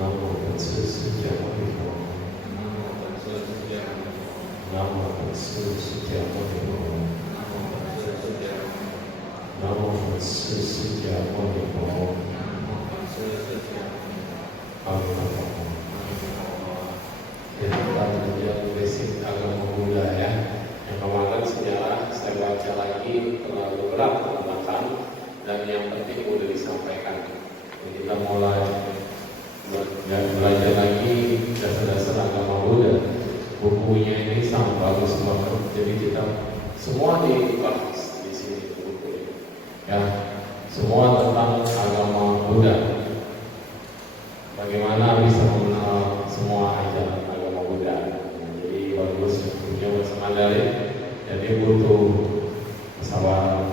南无本师释迦牟尼佛。南无本师释迦牟尼佛。南无本师释迦牟尼佛。阿弥陀佛。Ya, kita belajar basic agama Buddha ya. Yang kemarin sejarah saya baca lagi terlalu berat teman-teman, dan yang penting udah disampaikan. Jadi kita mulai belajar lagi dasar-dasar agama Buddha. Bukunya ini sangat bagus banget. Jadi kita semua dibahas di sini bukunya. Ya, semua tentang agama Buddha. Bagaimana bisa mengenal semua ajaran agama Buddha. Jadi bagus punya bahasa Mandarin. Jadi butuh kesabaran.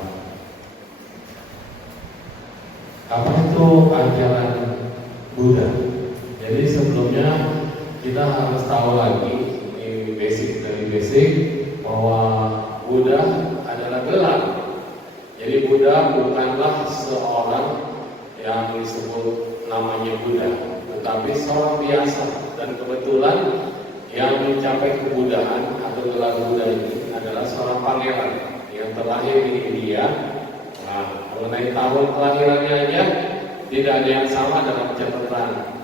Apa itu ajaran Buddha? Jadi sebelumnya kita harus tahu lagi, ini basic dari basic, bahwa Buddha adalah gelar. Jadi Buddha bukanlah seorang yang disebut namanya Buddha, tetapi seorang biasa, dan kebetulan yang mencapai kebuddhaan atau gelar Buddha ini adalah seorang pangeran yang terlahir di India. Nah, mengenai tahun kelahirannya aja tidak ada yang sama dalam catatan.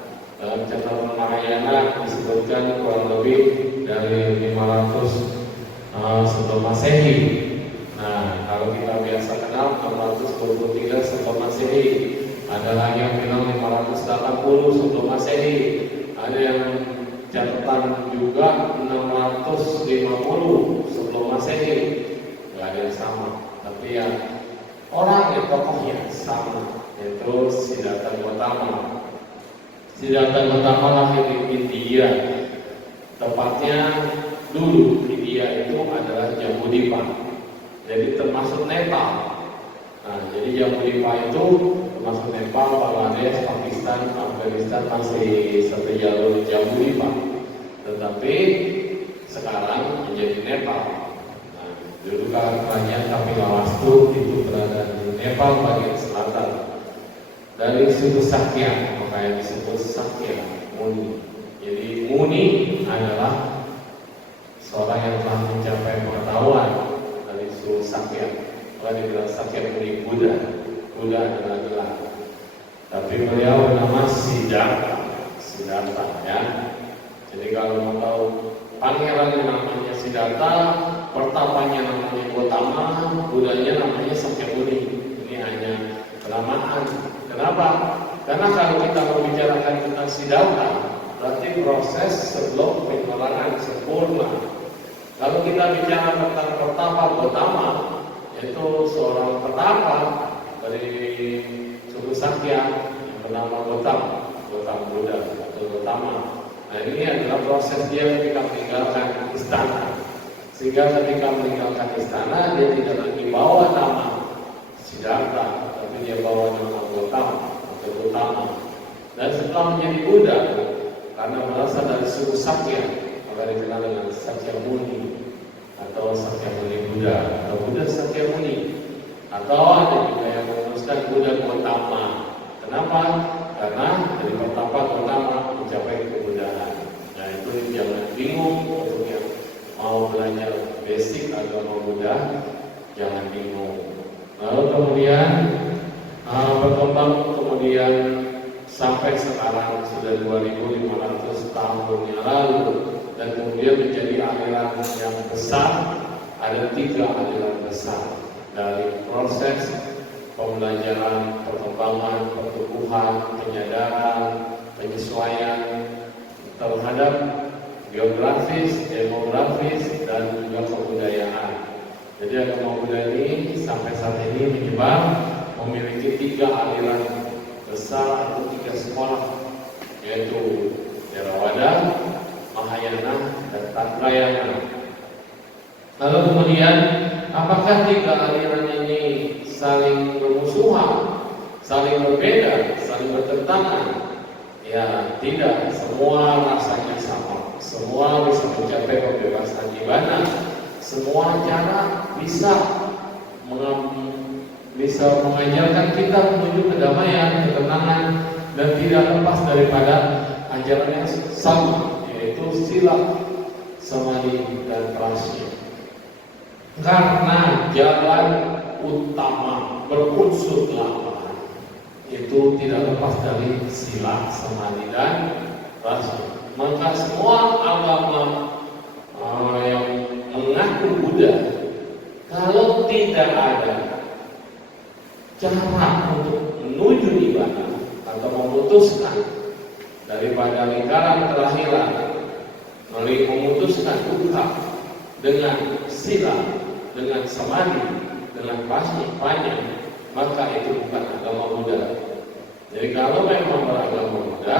Dalam catatan Mahayana disebutkan kurang lebih dari 500 sebelum Masehi. Nah, kalau kita biasa kenal 623 sebelum Masehi. Ada lagi yang bilang 580 sebelum Masehi. Ada yang catatan juga 650 sebelum Masehi. Gak ada yang sama. Tapi ya orang yang tokohnya sama, yaitu Siddhartha Gautama. Siddhartha Gautama lahir di India. Tepatnya dulu India itu adalah Jambudipa. Jadi termasuk Nepal. Nah, jadi Jambudipa itu termasuk Nepal, Bangladesh, Pakistan, Afghanistan masih satu jalur Jambudipa. Tetapi sekarang menjadi Nepal. Nah, dulu kerajaan Kapilavastu itu berada di Nepal bagian selatan. Dari suku Sakya, makanya disebut Sakya Muni. Jadi Muni adalah seorang yang telah mencapai pengetahuan dari suku Sakya. Kalau dibilang Sakya Muni Buddha, Buddha adalah gelar. Tapi beliau bernama Siddhartha ya. Jadi kalau mau tahu pangeran namanya Siddhartha, pertapanya namanya Gautama, Buddhanya namanya Sakya Muni. Ini hanya penamaan. Kenapa? Karena kalau kita membicarakan tentang Siddhartha, berarti proses sebelum penerangan sempurna. Kalau kita bicara tentang pertapa Gautama, yaitu seorang pertapa dari suku Sakya yang bernama Gautama Buddha atau Gautama. Nah, ini adalah proses dia ketika meninggalkan istana. Sehingga ketika meninggalkan istana, dia tidak lagi bawa nama Siddhartha, tapi dia bawa nama Gautama atau Gautama. Dan setelah menjadi Buddha, karena berasal dari suku Sakya, maka dikenal dengan Sakya Muni atau Sakya Muni Buddha atau Buddha Sakya Muni. Atau ada juga yang menuliskan Buddha Gautama. Kenapa? Karena dari pertapa Gautama mencapai kebuddhaan. Nah, itu jangan bingung untuk yang mau belajar basic agama Buddha, jangan bingung. Lalu kemudian berkembang kemudian sampai sekarang sudah 2500 tahun yang lalu, dan kemudian menjadi aliran yang besar. Ada 3 aliran besar dari proses pembelajaran, perkembangan, pertumbuhan, penyadaran, penyesuaian terhadap geografis, demografis, dan juga kebudayaan. Jadi agama Buddha ini sampai saat ini menyebar, memiliki 3 aliran besar atau 3 sekolah, yaitu Theravada, Mahayana, dan Tantrayana. Lalu kemudian, apakah 3 aliran ini saling bermusuhan, saling berbeda, saling bertentangan? Ya, tidak. Semua rasanya sama. Semua bisa mencapai pembebasan nibbana. Semua cara bisa mengajarkan kita menuju kedamaian, ketenangan, dan tidak lepas daripada ajaran yang sama, yaitu sila, samadhi, dan prasya. Karena jalan utama berunsur 8 itu tidak lepas dari sila, samadhi, dan prasya. Maka semua agama yang mengaku Buddha, kalau tidak ada cara untuk menuju nibbana atau memutuskan daripada lingkaran kelahiran, memutuskan dukkha dengan sila, dengan samadhi, dengan prajna, maka itu bukan agama Buddha. Jadi kalau memang beragama Buddha,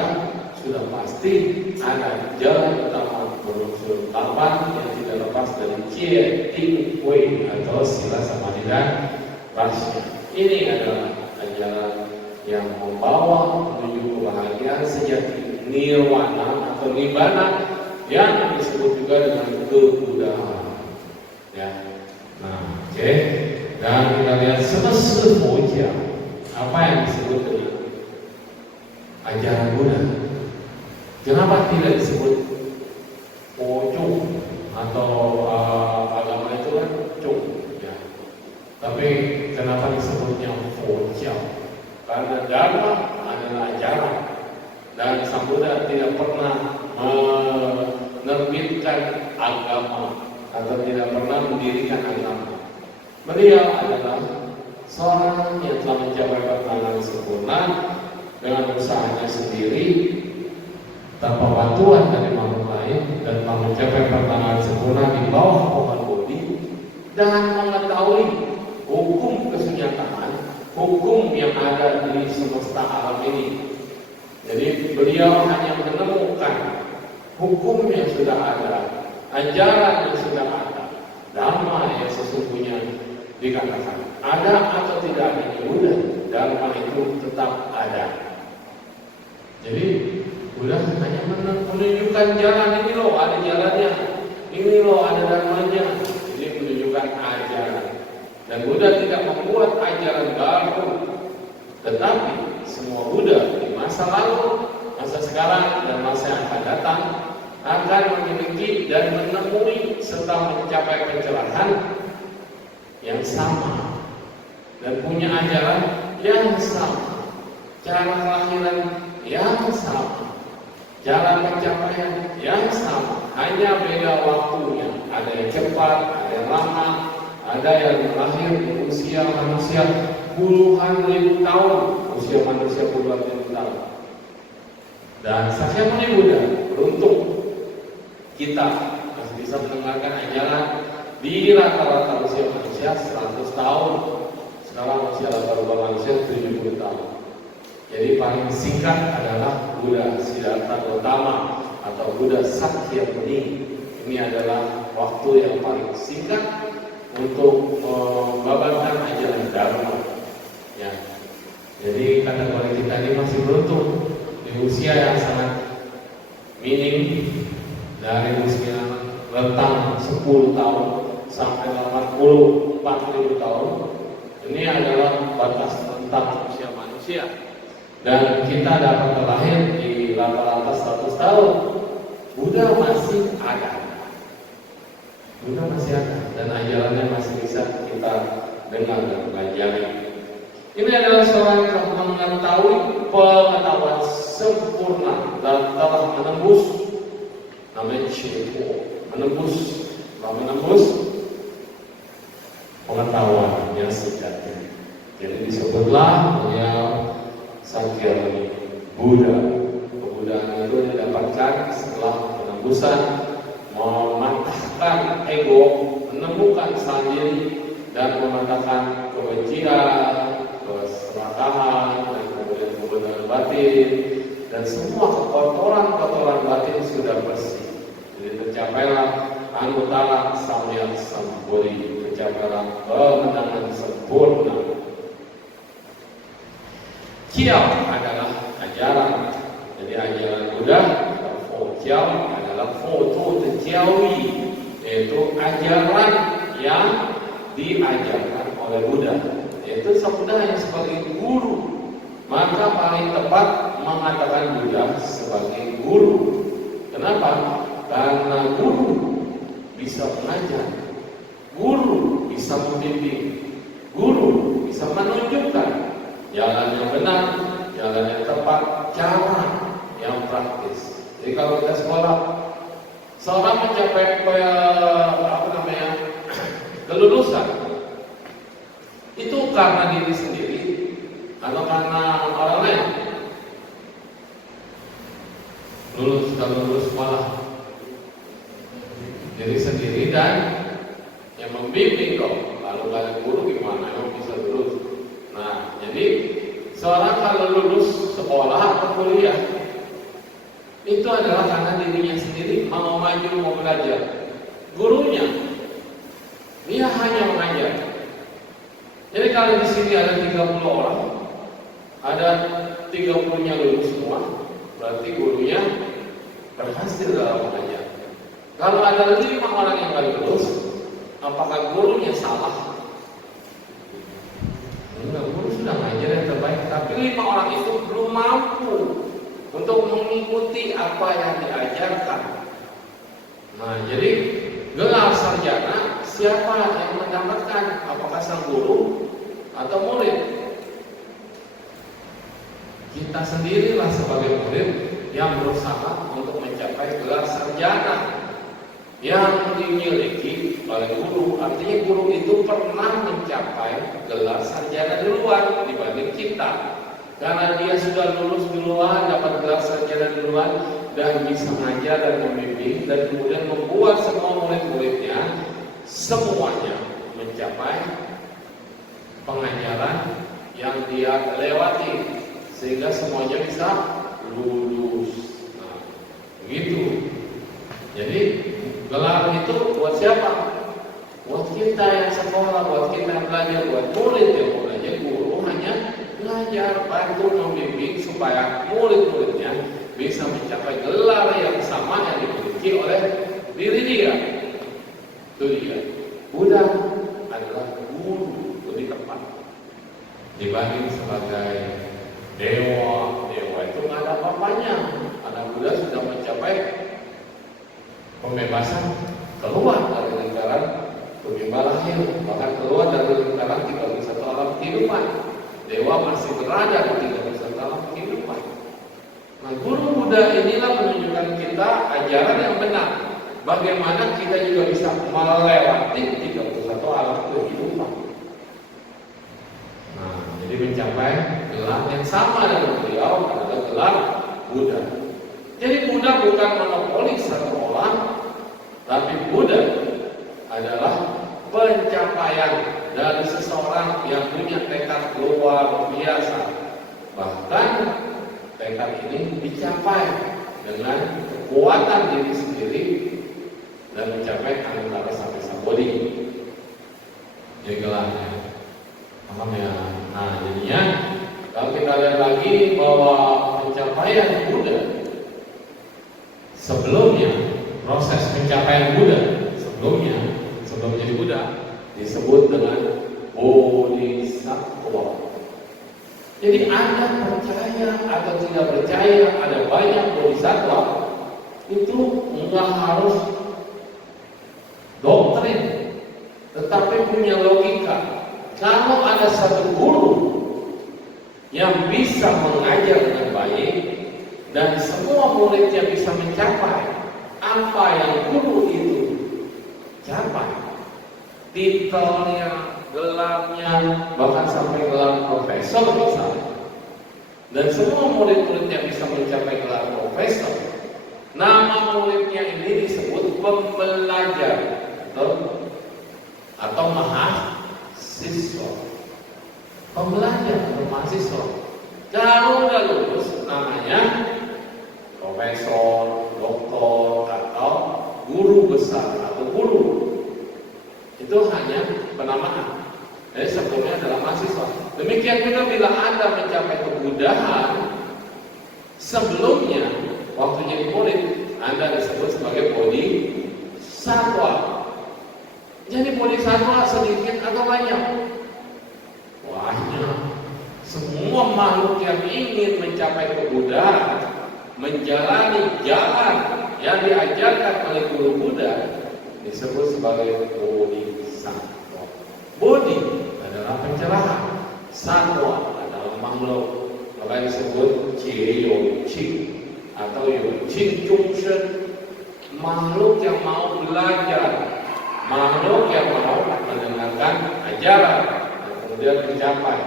sudah pasti ada jalan utama berunsur 8 yang tidak lepas dari Cie Ting Hui atau sila, samadhi, dan prajna. Ini adalah ajaran yang membawa menuju kebahagiaan sejati, nirwana atau nibbana, yang disebut juga dengan kebuddhaan. Ya. Nah, oke. Dan kita lihat semesta Buddha, apa yang disebut dengan ajaran Buddha. Kenapa tidak disebut Pocong atau agama itu kan Cung, ya. Tapi kenapa disebutnya Buddha? Karena Dharma adalah ajaran, dan Sang Buddha tidak pernah menerbitkan agama atau tidak pernah mendirikan agama. Beliau adalah seorang yang telah mencapai pertanahan sempurna dengan usahanya sendiri, tanpa bantuan dari makhluk lain, dan telah mencapai pertanahan sempurna di bawah pohon Bodhi dan mengetahui hukum kesunyataan, hukum yang ada di semesta alam ini. Jadi beliau hanya menemukan hukum yang sudah ada, ajaran yang sudah ada, dharma yang sesungguhnya dikatakan ada atau tidak ada di Buddha, dharma itu tetap ada. Jadi Buddha hanya menunjukkan jalan, ini loh ada jalannya, ini loh ada dharmanya. Jadi menunjukkan ajaran. Dan Buddha tidak membuat ajaran baru, tetapi semua Buddha di masa lalu, masa sekarang, dan masa yang akan datang akan memiliki dan menemui serta mencapai pencerahan yang sama dan punya ajaran yang sama, cara kelahiran yang sama, jalan pencapaian yang sama, hanya beda waktunya. Ada yang cepat, ada yang lama, ada yang lahir di usia manusia puluhan ribu tahun, usia manusia puluhan ribu tahun. Dan Sakyamuni Buddha beruntung kita masih bisa mendengarkan ajaran di rata-rata usia manusia 100 tahun. Sekarang usia rata-rata manusia 70 tahun. Jadi paling singkat adalah Buddha Siddhartha Gautama atau Buddha Sakyamuni. Ini adalah waktu yang paling singkat untuk membabarkan ajaran Dharma. Ya. Jadi kategori kita ini masih beruntung di usia yang sangat minim, dari usia rentang 10 tahun sampai 84.000 tahun. Ini adalah batas rentang usia manusia. Dan kita dapat terlahir di rata-rata 100 tahun. Buddha masih ada. Buddha masih ada, dan ajarannya masih bisa kita dengar dan pelajari. Ini adalah seorang yang mengetahui pengetahuan sempurna dan telah menembus, namanya Chieko, menembus pengetahuan yang sejati. Jadi disebutlah beliau Sakyamuni Buddha. Kebuddhaan itu didapatkan setelah penembusan, mematahkan ego, menemukan sendiri, dan mematahkan kebencian, keserakahan, dan kemudian kebenaran batin, dan semua kotoran-kotoran batin sudah bersih. Jadi tercapailah anutara samyak samburi, tercapailah kemenangan sempurna. Kiao adalah ajaran. Jadi ajaran Buddha, Kiao adalah foto terjiawi, yaitu ajaran yang diajarkan oleh Buddha, yaitu Sang Buddha yang sebagai guru. Maka paling tepat mengatakan Buddha sebagai guru. cara yang praktis. Jadi kalau kita sekolah, seorang mencapai kelulusan itu karena diri sendiri atau karena orang lain? Kalau lulus sekolah diri sendiri dan yang membimbing dong. Kalau nggak ada guru gimana emang bisa lulus? Nah, jadi seorang kalau lulus sekolah atau kuliah itu adalah karena dirinya sendiri mau maju, mau belajar. Gurunya dia hanya mengajar. Jadi kalau di sini ada 30 orang, ada 30-nya lulus semua, berarti gurunya berhasil dalam mengajar. Kalau ada 5 orang yang nggak lulus, apakah gurunya salah? Enggak, guru sudah mengajar yang terbaik, tapi 5 orang itu belum mampu untuk mengikuti apa yang diajarkan. Nah, jadi gelar sarjana siapa yang mendapatkan? Apakah sang guru atau murid? Kita sendirilah sebagai murid yang berusaha untuk mencapai gelar sarjana yang dimiliki oleh guru. Artinya guru itu pernah mencapai gelar sarjana duluan dibanding kita, karena dia sudah lulus duluan, dapat gelar sarjana duluan, dan bisa mengajar dan membimbing, dan kemudian membuat semua murid-muridnya semuanya mencapai pengajaran yang dia lewati, sehingga semuanya bisa lulus. Nah, begitu. Jadi gelar itu buat siapa? Buat kita yang sekolah, buat kita yang belajar, buat murid yang mau belajar. Guru hanya belajar, bantu membimbing supaya murid-muridnya bisa mencapai gelar yang sama yang dimiliki oleh diri dia. Itu dia. Buddha adalah guru lebih tepat dibanding sebagai dewa. Dewa itu nggak ada apa-apanya. Karena Buddha sudah mencapai pembebasan, keluar dari lingkaran dunia lahir, bahkan keluar dari lingkaran 31 alam kehidupan. Dewa masih berada di 31 alam kehidupan. Nah, guru Buddha inilah menunjukkan kita ajaran yang benar. Bagaimana kita juga bisa melewati 31 alam kehidupan. Nah, jadi mencapai gelar yang sama dengan beliau adalah gelar Buddha. Jadi Buddha bukan monopoli satu orang, tapi Buddha adalah pencapaian dari seseorang yang punya tekad luar biasa. Bahkan tekad ini dicapai dengan kekuatan diri sendiri dan mencapai antara sampai sabodi. Jadi gelarnya, paham ya? Nah, jadinya kalau kita lihat lagi bahwa pencapaian Buddha sebelumnya, proses pencapaian Buddha sebelum jadi Buddha disebut dengan Bodhisattva. Jadi Anda percaya atau tidak percaya ada banyak Bodhisattva, itu nggak harus doktrin, tetapi punya logika. Kalau ada satu guru yang bisa mengajar dengan baik dan semua muridnya bisa mencapai apa yang guru itu capai, titelnya, gelarnya, bahkan sampai gelar profesor misalnya, dan semua murid-muridnya bisa mencapai gelar profesor, nama muridnya ini disebut pembelajar atau mahasiswa. Pembelajar atau mahasiswa. Kalau udah lulus namanya profesor, doktor, atau guru besar atau guru. Itu hanya penamaan. Jadi sebelumnya adalah mahasiswa. Demikian juga bila Anda mencapai kebudahan, sebelumnya waktu jadi murid Anda disebut sebagai bodhisattva. Jadi bodhisattva sedikit atau banyak? Banyak. Semua makhluk yang ingin mencapai kebudahan, menjalani jalan yang diajarkan oleh guru Buddha disebut sebagai bodhisattva. Bodhi adalah pencerahan, sattva adalah makhluk maka disebut Jie You Qing atau Yu Qing Zhong Shen, makhluk yang mau belajar, makhluk yang mau mendengarkan ajaran dan kemudian mencapai.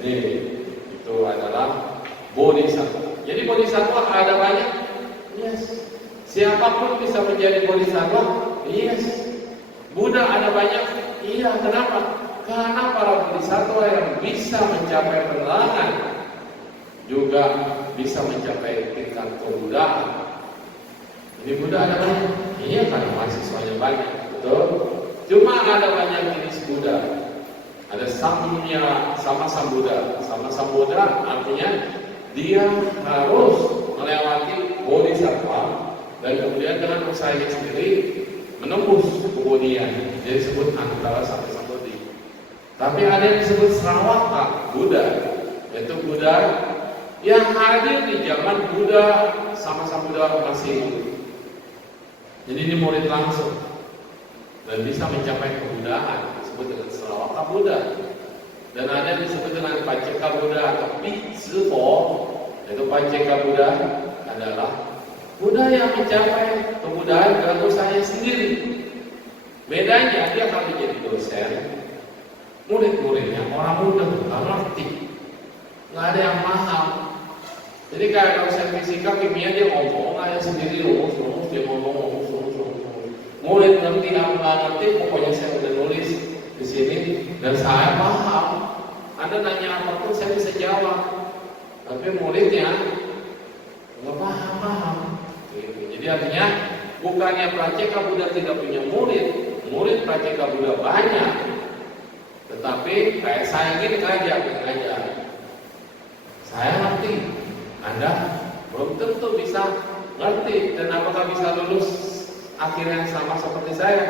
Ini itu adalah bodhisattva. Jadi bodhisattva ada banyak? Yes. Siapapun bisa menjadi bodhisattva? Yes. Buddha ada banyak? Iya. Kenapa? Karena para bodhisattva yang bisa mencapai penerangan juga bisa mencapai tingkat kebuddhaan. Ini Buddha ada banyak? Iya, karena mahasiswanya banyak, betul? Cuma ada banyak jenis Buddha. Ada Sambunya sama Sambuddha. Sama Sambuddha artinya dia harus melewati bodhisattva dan kemudian dengan usahanya sendiri menembus kebodian. Jadi disebut antara sampai Sambodhi. Tapi ada yang disebut Sravaka Buddha, yaitu Buddha yang hadir di zaman Buddha sama Sambuddha masih hidup. Jadi ini murid langsung dan bisa mencapai kebuddhaan, disebut dengan Sravaka Buddha. Dan ada yang disebut dengan Pacceka Buddha atau Pitsupo, yaitu Pacceka Buddha adalah Buddha yang mencapai kebuddhaan dengan usahanya sendiri. Bedanya dia kalau jadi dosen, murid-muridnya orang muda nggak ngerti, nggak ada yang paham. Jadi kayak dosen fisika, kimia dia ngomong aja sendiri, rumus, dia ngomong. Murid ngerti apa nggak ngerti, pokoknya saya udah nulis di sini dan saya paham. Anda nanya apapun saya bisa jawab. Tapi muridnya nggak paham. Jadi artinya bukannya Pacceka Buddha tidak punya murid Pacceka Buddha banyak. Tetapi kayak saya gini ngajar. Saya ngerti, Anda belum tentu bisa ngerti dan apakah bisa lulus akhirnya sama seperti saya?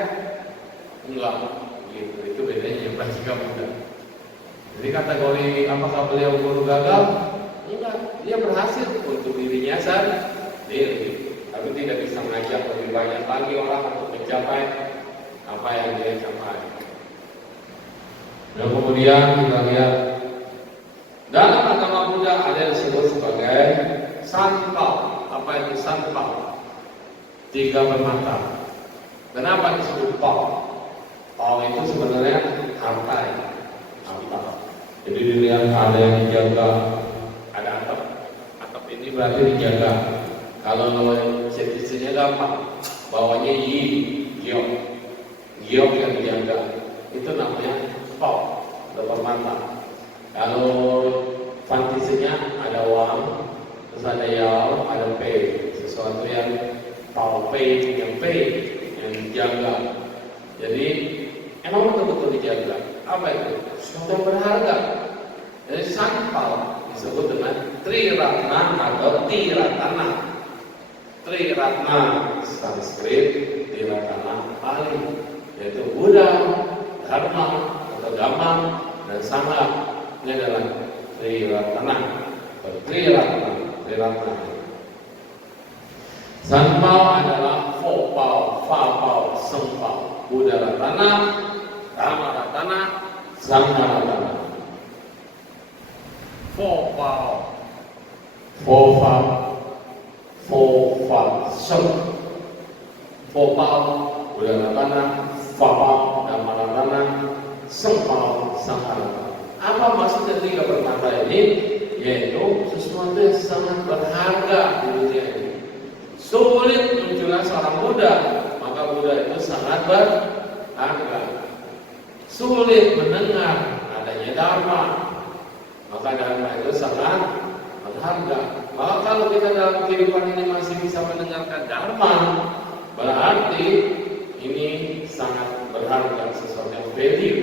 Enggak, gitu. Itu bedanya yang Pacceka Buddha. Jadi kategori apakah beliau guru gagal? Enggak, dia berhasil untuk dirinya sendiri, tapi tidak bisa mengajak lebih banyak lagi orang untuk mencapai apa yang dia capai. Dan kemudian kita lihat dalam agama Buddha ada yang disebut sebagai sanpao. Apa itu sanpao? 3 bermata. Kenapa disebut pao? Pao itu sebenarnya harta. Jadi dilihat ada yang dijaga, ada atap. Atap ini berarti dijaga. Kalau jenisnya gampang, bawahnya giok yang dijaga. Itu namanya pao, bermata. Kalau fantasinya ada wang, terus ada yao, ada pei, sesuatu yang pao pei, yang dijaga. Jadi emang betul-betul dijaga. Apa itu? Sesuatu yang berharga. Jadi sanpao disebut dengan Triratna atau Tiratana. Triratna Sanskrit, Tiratana Pali, yaitu Buddha, Dharma atau Dhamma dan Sangha. Ini adalah Triratana. Triratna. Sanpao adalah Fopao, Fapao, Sengpao. Buddha Ratana, Dhamma Ratana, Sangha Ratana. Fopao, Seng. Fopao, Buddha Ratana, Fapao, Dhamma Ratana, Sengpao, Sangha Ratana. Apa maksud dari 3 bermata ini? Yaitu sesuatu yang sangat berharga di dunia ini. Sulit munculnya seorang Buddha, maka Buddha itu sangat berharga. Sulit mendengar adanya Dharma, maka Dharma itu sangat berharga. Maka kalau kita dalam kehidupan ini masih bisa mendengarkan Dharma, berarti ini sangat berharga, sesuatu yang value.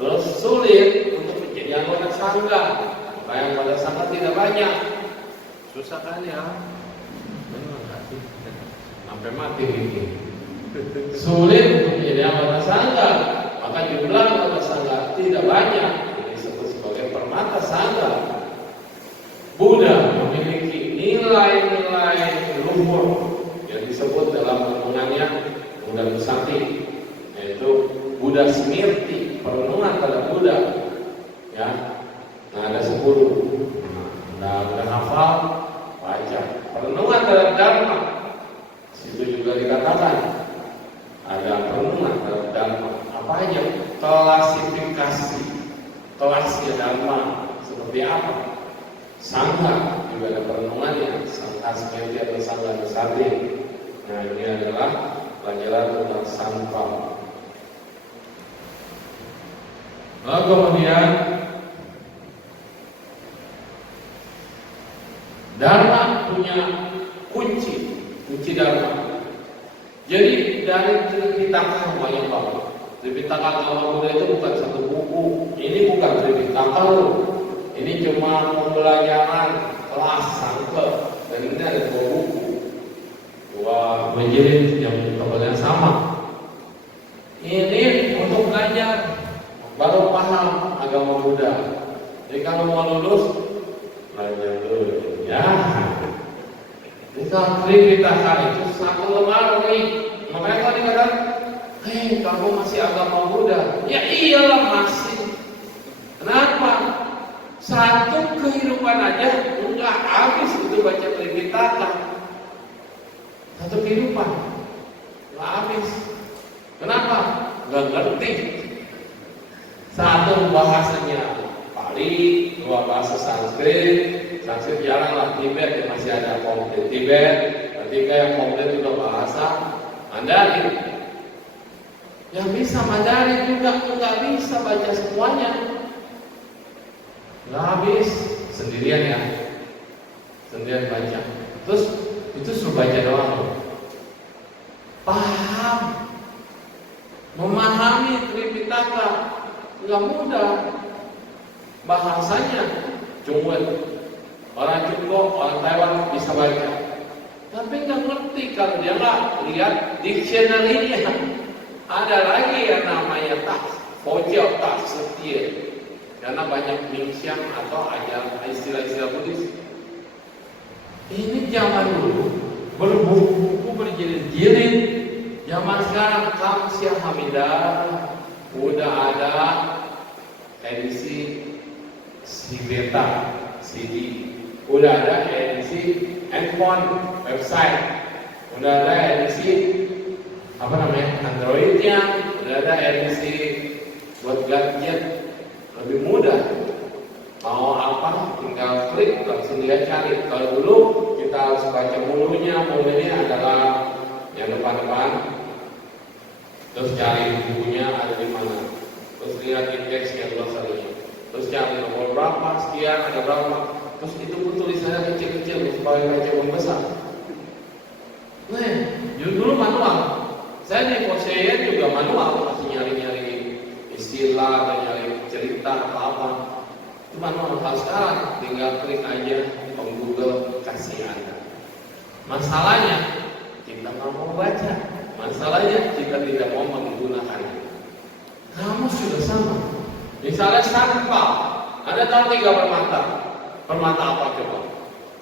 Terus sulit untuk menjadi anggota sangga, maka anggota sangga tidak banyak. Susah kan ya? Sampai mati ini. Sulit untuk menjadi anggota sangga, maka jumlah anggota sangga tidak banyak. Ini disebut sebagai permata sangga. Buddha memiliki nilai-nilai luhur yang disebut dalam renungannya Buddha Nusati, yaitu Buddha Smriti, perenungan pada Buddha. Ya, nah ada 10. udah hafal, baca. Perenungan terhadap Dharma, situ juga dikatakan ada perenungan terhadap Dharma. Apa aja? Klasifikasi kelasnya Dharma seperti apa? Sangha juga ada perenungannya, sangha semeti atau sangha nusati. Nah, ini adalah pelajaran tentang sangha. Lalu kemudian Dharma punya kunci Dharma. Jadi dari Tripitaka yang bagus. Tripitaka Agama Buddha itu bukan satu buku. Ini bukan Tripitaka loh. Ini cuma pembelajaran kelas sangka. Dan ini ada 2 buku, 2 majelis yang tebalnya sama. Ini untuk belajar baru paham agama Buddha. Jadi kalau mau lulus belajar dulu ya. Kita Tripitaka itu 1 lemari. Makanya kalau dikatakan, hei kamu masih agama Buddha. Ya iyalah masih. Kenapa? 1 kehidupan aja enggak habis itu baca Tripitaka. 1 kehidupan enggak habis. Kenapa? Enggak ngerti. 1 bahasanya Pali, 2 bahasa Sanskrit. Sanskrit jaranglah, Tibet yang masih ada komplit Tibet. Ketiga yang komplit juga bahasa Mandarin. Yang bisa Mandarin juga enggak bisa baca semuanya. Nggak habis, sendirian ya, sendirian baca. Terus itu suruh baca doang. Paham, memahami Tripitaka nggak mudah. Bahasanya Cungwen, orang Joko, orang Taiwan bisa baca, tapi nggak ngerti kalau dia nggak lihat dictionary-nya. Ada lagi yang namanya tak, pojok tak setia. Karena banyak minsyam atau ajaran istilah-istilah Buddhis. Ini zaman dulu berbuku-buku berjilid-jilid. Zaman sekarang Kamsya Hamidah udah ada edisi beta, CD. Udah ada edisi handphone, website. Udah ada edisi Androidnya. Udah ada edisi buat gadget. Lebih mudah, mau apa tinggal klik langsung dia cari. Kalau dulu kita harus baca mulunya adalah yang depan-depan, terus cari bukunya ada di mana, terus lihat indeks yang glossary, terus cari nomor berapa sekian ada berapa, terus itu pun tulisannya kecil-kecil supaya baca membesar. Nah, dulu manual. Saya di Poseidon juga manual, masih nyari-nyari istilah dan nyari cerita apa. Itu manual. Kalau sekarang tinggal klik aja Google kasih Anda. Masalahnya kita nggak mau baca. Masalahnya kita tidak mau menggunakannya. Kamu sudah sama. Misalnya Sanpa, Anda tahu 3 permata. Permata apa coba?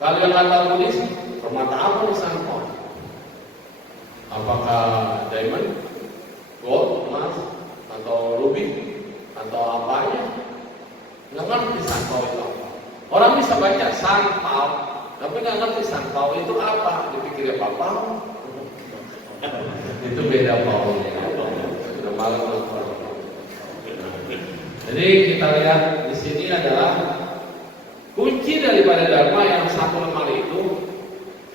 Kalau yang kata Buddhis, permata apa di Sanpa? Apakah diamond, gold, emas, atau ruby, atau apanya? Nggak ngerti sanpao itu apa. Orang bisa baca sanpao, tapi nggak ngerti sanpao itu apa. Dipikirnya papau. Itu beda paunya. Sudah malam. Jadi kita lihat di sini adalah kunci daripada Dharma yang 1 lemari itu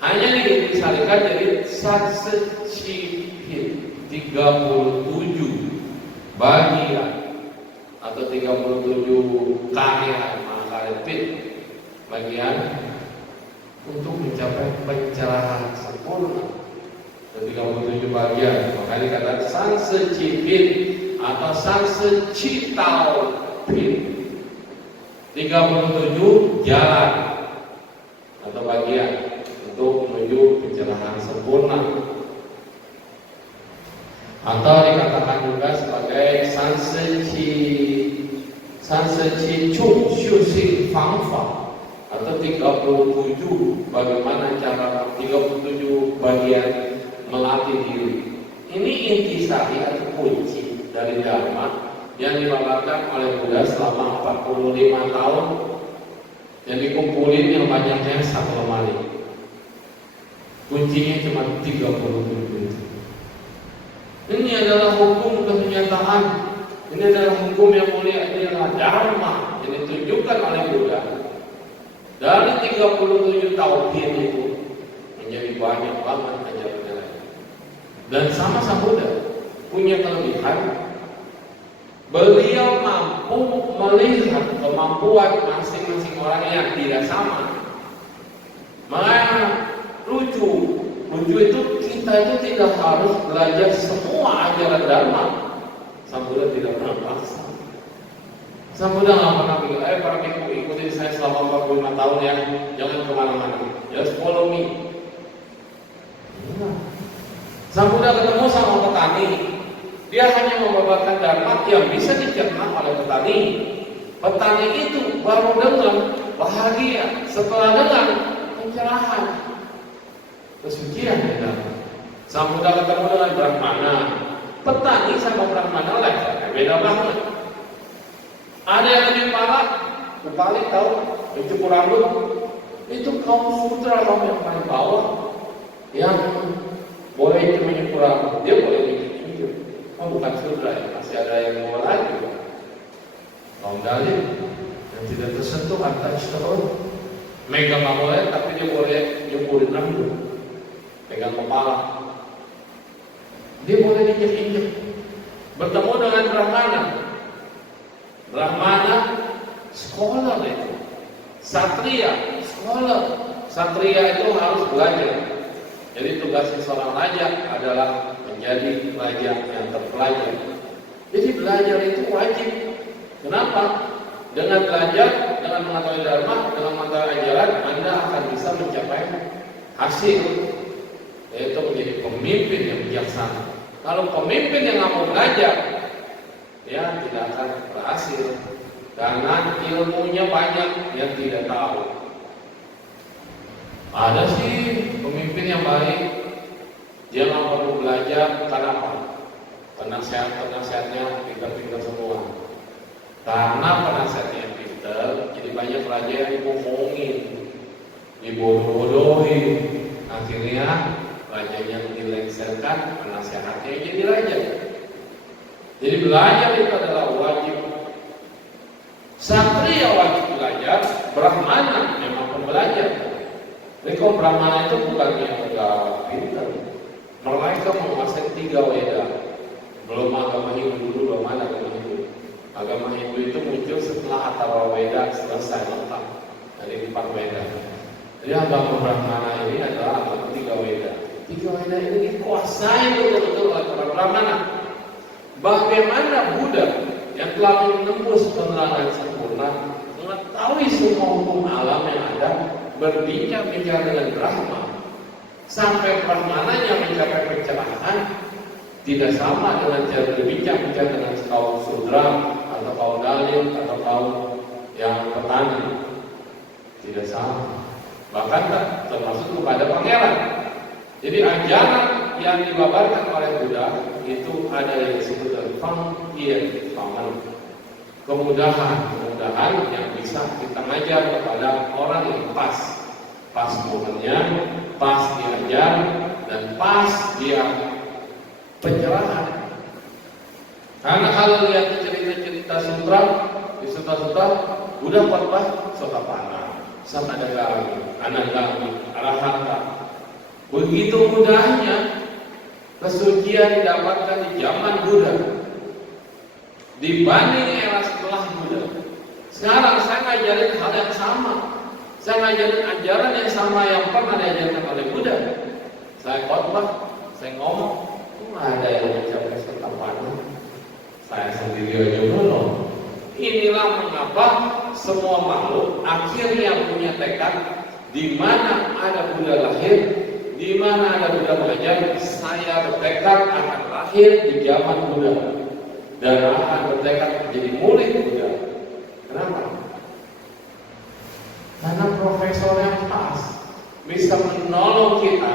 hanya disalikan jadi Satsechipit 37 bagian atau 37 karya makarepit bagian untuk mencapai pencerahan sempurna. 37 bagian, makanya dikatakan Satsechipit atau Satsechitaupit. 37 jalan atau bagian untuk menuju pencerahan sempurna, atau dikatakan juga sebagai Sansechi Chung Shuxing Fangfa, atau 37 bagaimana cara 37 bagian melatih diri. Ini intisari atau kunci dari Dharma yang dibawakan oleh Buddha selama 45 tahun. yang dikumpulin yang banyaknya satu lemari. Kuncinya cuma 37. Ini adalah hukum kenyataan. Ini adalah hukum yang mulia. Ini adalah dharma yang ditunjukkan oleh Buddha. Dari 37 tauhid itu menjadi banyak banget ajarannya lain. Dan sama-sama Buddha punya kelebihan. Beliau mampu melihat kemampuan masing-masing orang yang tidak sama. Makanya lucu itu kita itu tidak harus belajar semua ajaran Dharma. Sang Buddha tidak pernah paksa. Sang Buddha nggak pernah bilang, para bhikkhu ikutin saya selama 45 tahun ya, jangan kemana-mana, just follow me. Sang Buddha ketemu sama petani, dia hanya membawakan Dharma yang bisa dicerna oleh petani. Petani itu baru dengar bahagia setelah dengar pencerahan, kesucian ya. Sang Buddha ketemu dengan Brahmana. Petani sama Brahmana levelnya beda banget. Ada yang lebih parah, kepala tahu, mencukur rambut. Itu kaum sutra, kaum yang paling bawah, yang boleh cuma mencukur rambut, dia boleh mencukur. Oh bukan sutra ya, masih ada yang mau lagi. Kaum dalil yang tidak tersentuh antara istilah. Megang nggak boleh, tapi dia boleh nyukurin rambut, pegang kepala. Dia boleh diinjek-injek. Bertemu dengan Brahmana. Brahmana scholar itu. Satria scholar. Satria itu harus belajar. Jadi tugasnya seorang raja adalah menjadi raja yang terpelajar. Jadi belajar itu wajib. Kenapa? Dengan belajar, dengan mengetahui Dharma, dengan mengetahui ajaran, Anda akan bisa mencapai hasil, yaitu menjadi pemimpin yang bijaksana. Kalau pemimpin yang nggak mau belajar, ya tidak akan berhasil, karena ilmunya banyak yang tidak tahu. Ada sih pemimpin yang baik, dia nggak perlu belajar. Kenapa? Penasehatnya pintar-pintar semua. Karena penasehatnya yang pintar, jadi banyak raja yang dibohongin, dibodoh-bodohin. Akhirnya rajanya dilengsarkan, penasehatnya jadi raja. Jadi belajar itu adalah wajib. Satria wajib belajar, Brahmana memang pun belajar. Jadi kalau Brahmana itu bukan yang enggak pintar. Mereka menguasai 3 Weda. Belum agama Hindu dulu, belum ada agama Hindu. Agama Hindu itu muncul setelah Atharva Weda selesai lengkap dari 4 Weda. Jadi agama Brahmana ini adalah agama 3 Weda. 3 Weda ini dikuasai betul-betul oleh para Brahmana. Bagaimana Buddha yang telah menembus penerangan sempurna, mengetahui semua hukum alam yang ada, berbincang-bincang dengan Brahma, sampai Brahmananya mencapai pencerahan, tidak sama dengan cara berbincang-bincang dengan kaum sudra atau kaum dalil atau kaum yang petani. Tidak sama. Bahkan termasuk kepada pangeran. Jadi ajaran yang dibabarkan oleh Buddha itu ada yang disebut dengan kemudahan yang bisa kita ngajar kepada orang yang pas momennya, pas diajar, dan pas dia pencerahan. Karena kalau lihat cerita-cerita sutra, di sutra-sutra Buddha khotbah Sotapanna, Samadagami, Anagami, Arahanta. Begitu mudahnya kesucian didapatkan di zaman Buddha dibanding era setelah Buddha. Sekarang saya ngajarin hal yang sama. Saya ngajarin ajaran yang sama yang pernah diajarkan oleh Buddha. Saya khotbah, saya ngomong, nggak ada yang mencapai Sotapanna. Saya sendiri aja belum. Inilah mengapa semua makhluk akhirnya punya tekad, di mana ada Buddha lahir, di mana ada Buddha mengajar, saya bertekad akan lahir di zaman Buddha dan akan bertekad menjadi murid Buddha. Kenapa? Karena profesor yang pas bisa menolong kita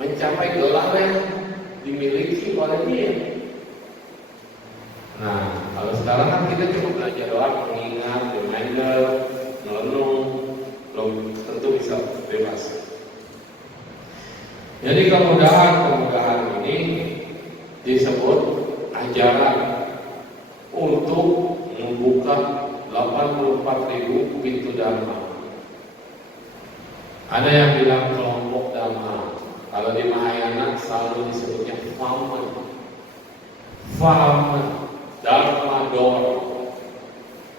mencapai gelar yang dimiliki oleh dia. Nah, kalau sekarang kan kita cuma belajar doang, mengingat, reminder, merenung, belum tentu bisa bebas. Jadi kemudahan ini disebut ajaran untuk membuka 84.000 pintu dharma. Ada yang bilang kelompok dharma. Kalau di Mahayana selalu disebutnya Famen, Dharma Door.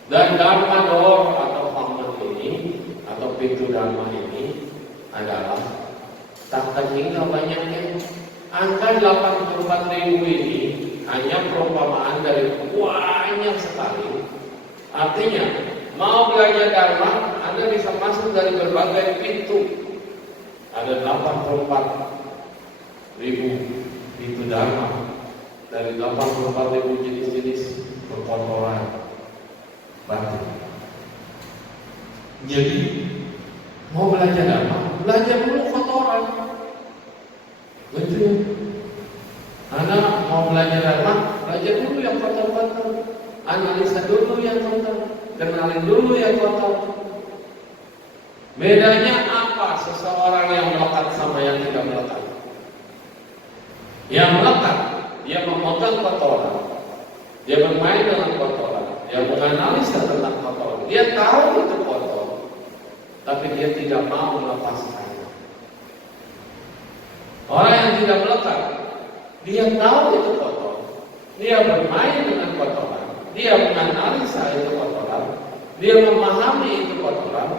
Dan Dharma Door atau Famen ini atau pintu dharma ini adalah tak terhingga banyaknya. Angka 84.000 ini hanya perumpamaan dari banyak sekali. Artinya, mau belajar dharma, Anda bisa masuk dari berbagai pintu. Ada 84.000 pintu dharma. Dari 84.000 jenis-jenis perkotoran batin. Jadi, mau belajar dharma, belajar dulu kotoran. Betul. Anda mau belajar dharma, belajar dulu yang kotor-kotor. Analisa dulu yang kotor. Kenalin dulu yang kotor. Bedanya apa seseorang yang melekat sama yang tidak melekat? Yang melekat, dia memegang kotoran, dia bermain dengan kotoran, dia menganalisa tentang kotoran, dia tahu itu kotor, tapi dia tidak mau melepaskannya. Orang yang tidak melekat, dia tahu itu kotor, dia bermain dengan kotoran, dia menganalisa itu kotoran, dia memahami itu kotoran.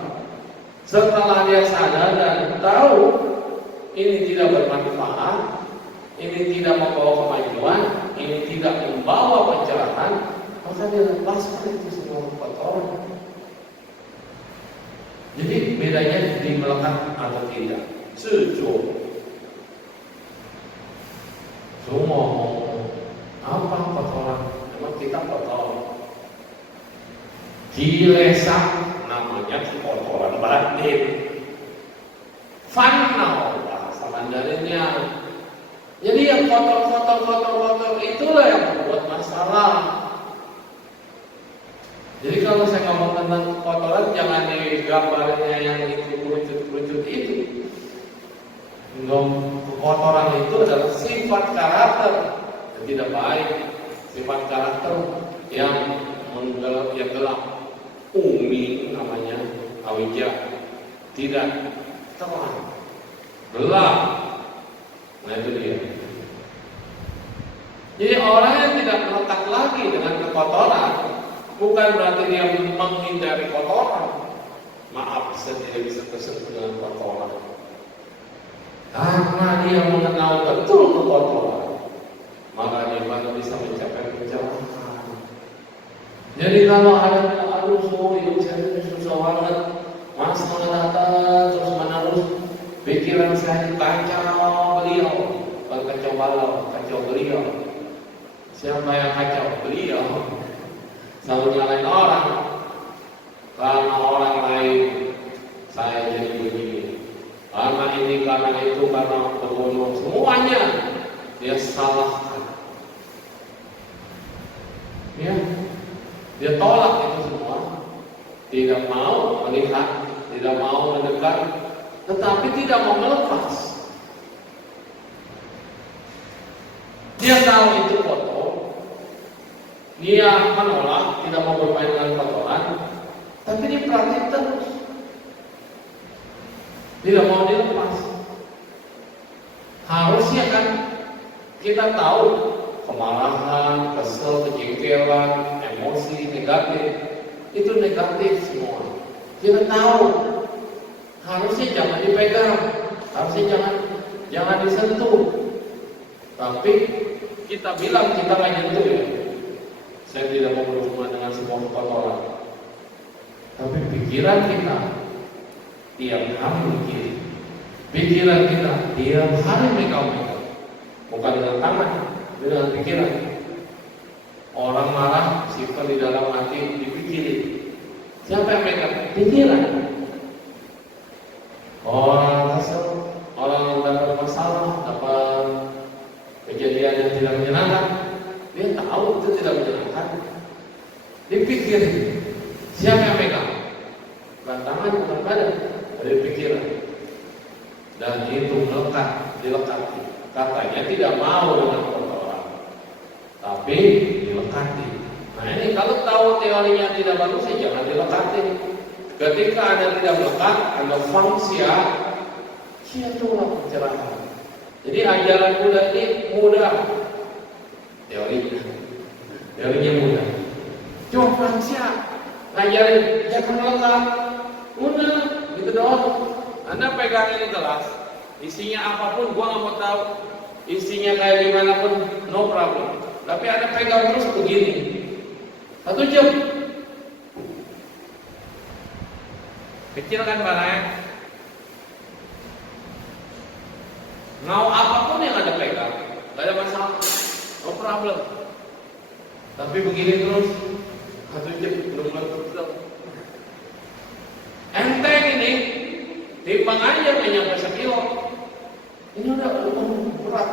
Setelah dia sadar dan tahu ini tidak bermanfaat, ini tidak membawa kemajuan, ini tidak membawa pencerahan, maka dia lepaskan itu semua kotoran. Jadi bedanya di melekat atau tidak. Sejo. Semua apa kotoran? Memang kita kotor. Kilesa namanya kotoran batin. Fannau bahasa Mandarinnya. Jadi yang kotor itulah yang membuat masalah. Jadi kalau saya ngomong tentang kotoran, jangan digambarnya yang itu kerucut itu. Kotoran itu adalah sifat karakter yang tidak baik, sifat karakter yang gelap, umi namanya, awija, tidak terang, gelap. Nah itu dia. Jadi orang yang tidak melekat lagi dengan kekotoran, bukan berarti dia menghindari kotoran. Maaf, saya tidak bisa tersentuh dengan kotoran. Karena dia mengenal betul kekotoran, maka dia baru bisa mencapai pencerahan. Jadi kalau ada hidup saya susah banget, mas datang terus menerus, pikiran saya kacau beliau, bukan kacau balau, kacau beliau. Siapa yang kacau? Beliau. Selalu nyalain orang. Karena orang lain saya jadi begini. Karena ini, karena itu, karena berbohong. Semuanya dia salahkan. Ya, dia tolak itu semua. Tidak mau melihat, tidak mau mendekat, tetapi tidak mau melepas. Dia tahu itu kotor, dia menolak, tidak mau bermain dengan kotoran, tapi dia praktik terus, tidak mau dilepas. Harusnya kan kita tahu kemarahan, kesel, kejengkelan, emosi negatif itu negatif semua. Kita tahu harusnya jangan dipegang, harusnya jangan disentuh. Tapi kita bilang kita nggak nyentuh ya. Saya tidak mau berhubungan dengan semua kotoran. Tapi pikiran kita tiap hari mikir. Pikiran kita tiap hari megang-megang. Bukan dengan tangan, dengan pikiran. Orang marah, sifat di dalam hati dipikirin. Siapa yang megang? Pikiran. Orang kesel, orang yang dapat masalah, dapat kejadian yang tidak menyenangkan, dia tahu itu tidak menyenangkan, dipikir siapa yang pegang? dan itu dilekati. Katanya tidak mau dengan kotoran, tapi dilekati. Nah ini kalau tahu teorinya tidak bagus, ya jangan dilekati. Ketika Anda tidak melekat, Anda fungsia, itulah pencerahan. Jadi ajaran Buddha ini mudah, teorinya mudah. Cuma fungsia, ngajarin jangan melekat, udah gitu doang. Anda pegang ini gelas, isinya apapun, gua nggak mau tahu isinya kayak gimana pun, no problem. Tapi Anda pegang terus begini, 1 jam. Kecil kan barangnya. Mau apapun yang Anda pegang, gak ada masalah, no problem. Tapi begini terus, 1 jam belum betul. Enteng ini. Timbang aja nggak nyampe 1 kilo. Ini udah berat.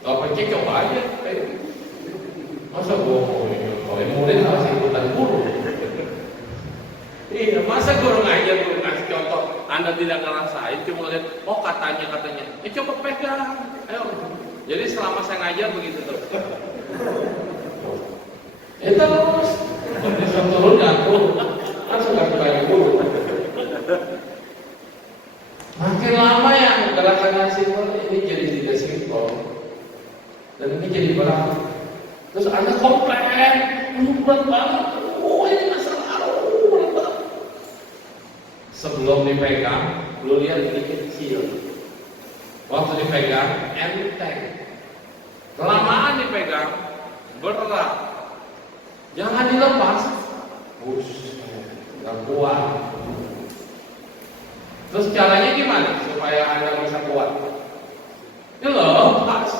Gak percaya coba aja. Masa bohong? Kalau murid harus ikutan guru. Iya, masa guru ngajar, guru ngasih contoh, Anda tidak ngerasain, cuma lihat, oh katanya. Coba pegang. Ayo. Jadi selama saya ngajar begitu terus. Terus. Bisa turun jatuh. Langsung gak kebayang guru. Makin lama yang gerakan simpel ini jadi tidak simpel, dan ini jadi berat. Terus Anda komplain, berat banget. Ini masalah, berat banget. Sebelum dipegang, lu lihat ini kecil. Waktu dipegang, enteng. Kelamaan dipegang, berat. Jangan dilepas. Gak kuat. Terus caranya gimana supaya Anda bisa kuat? Lepas.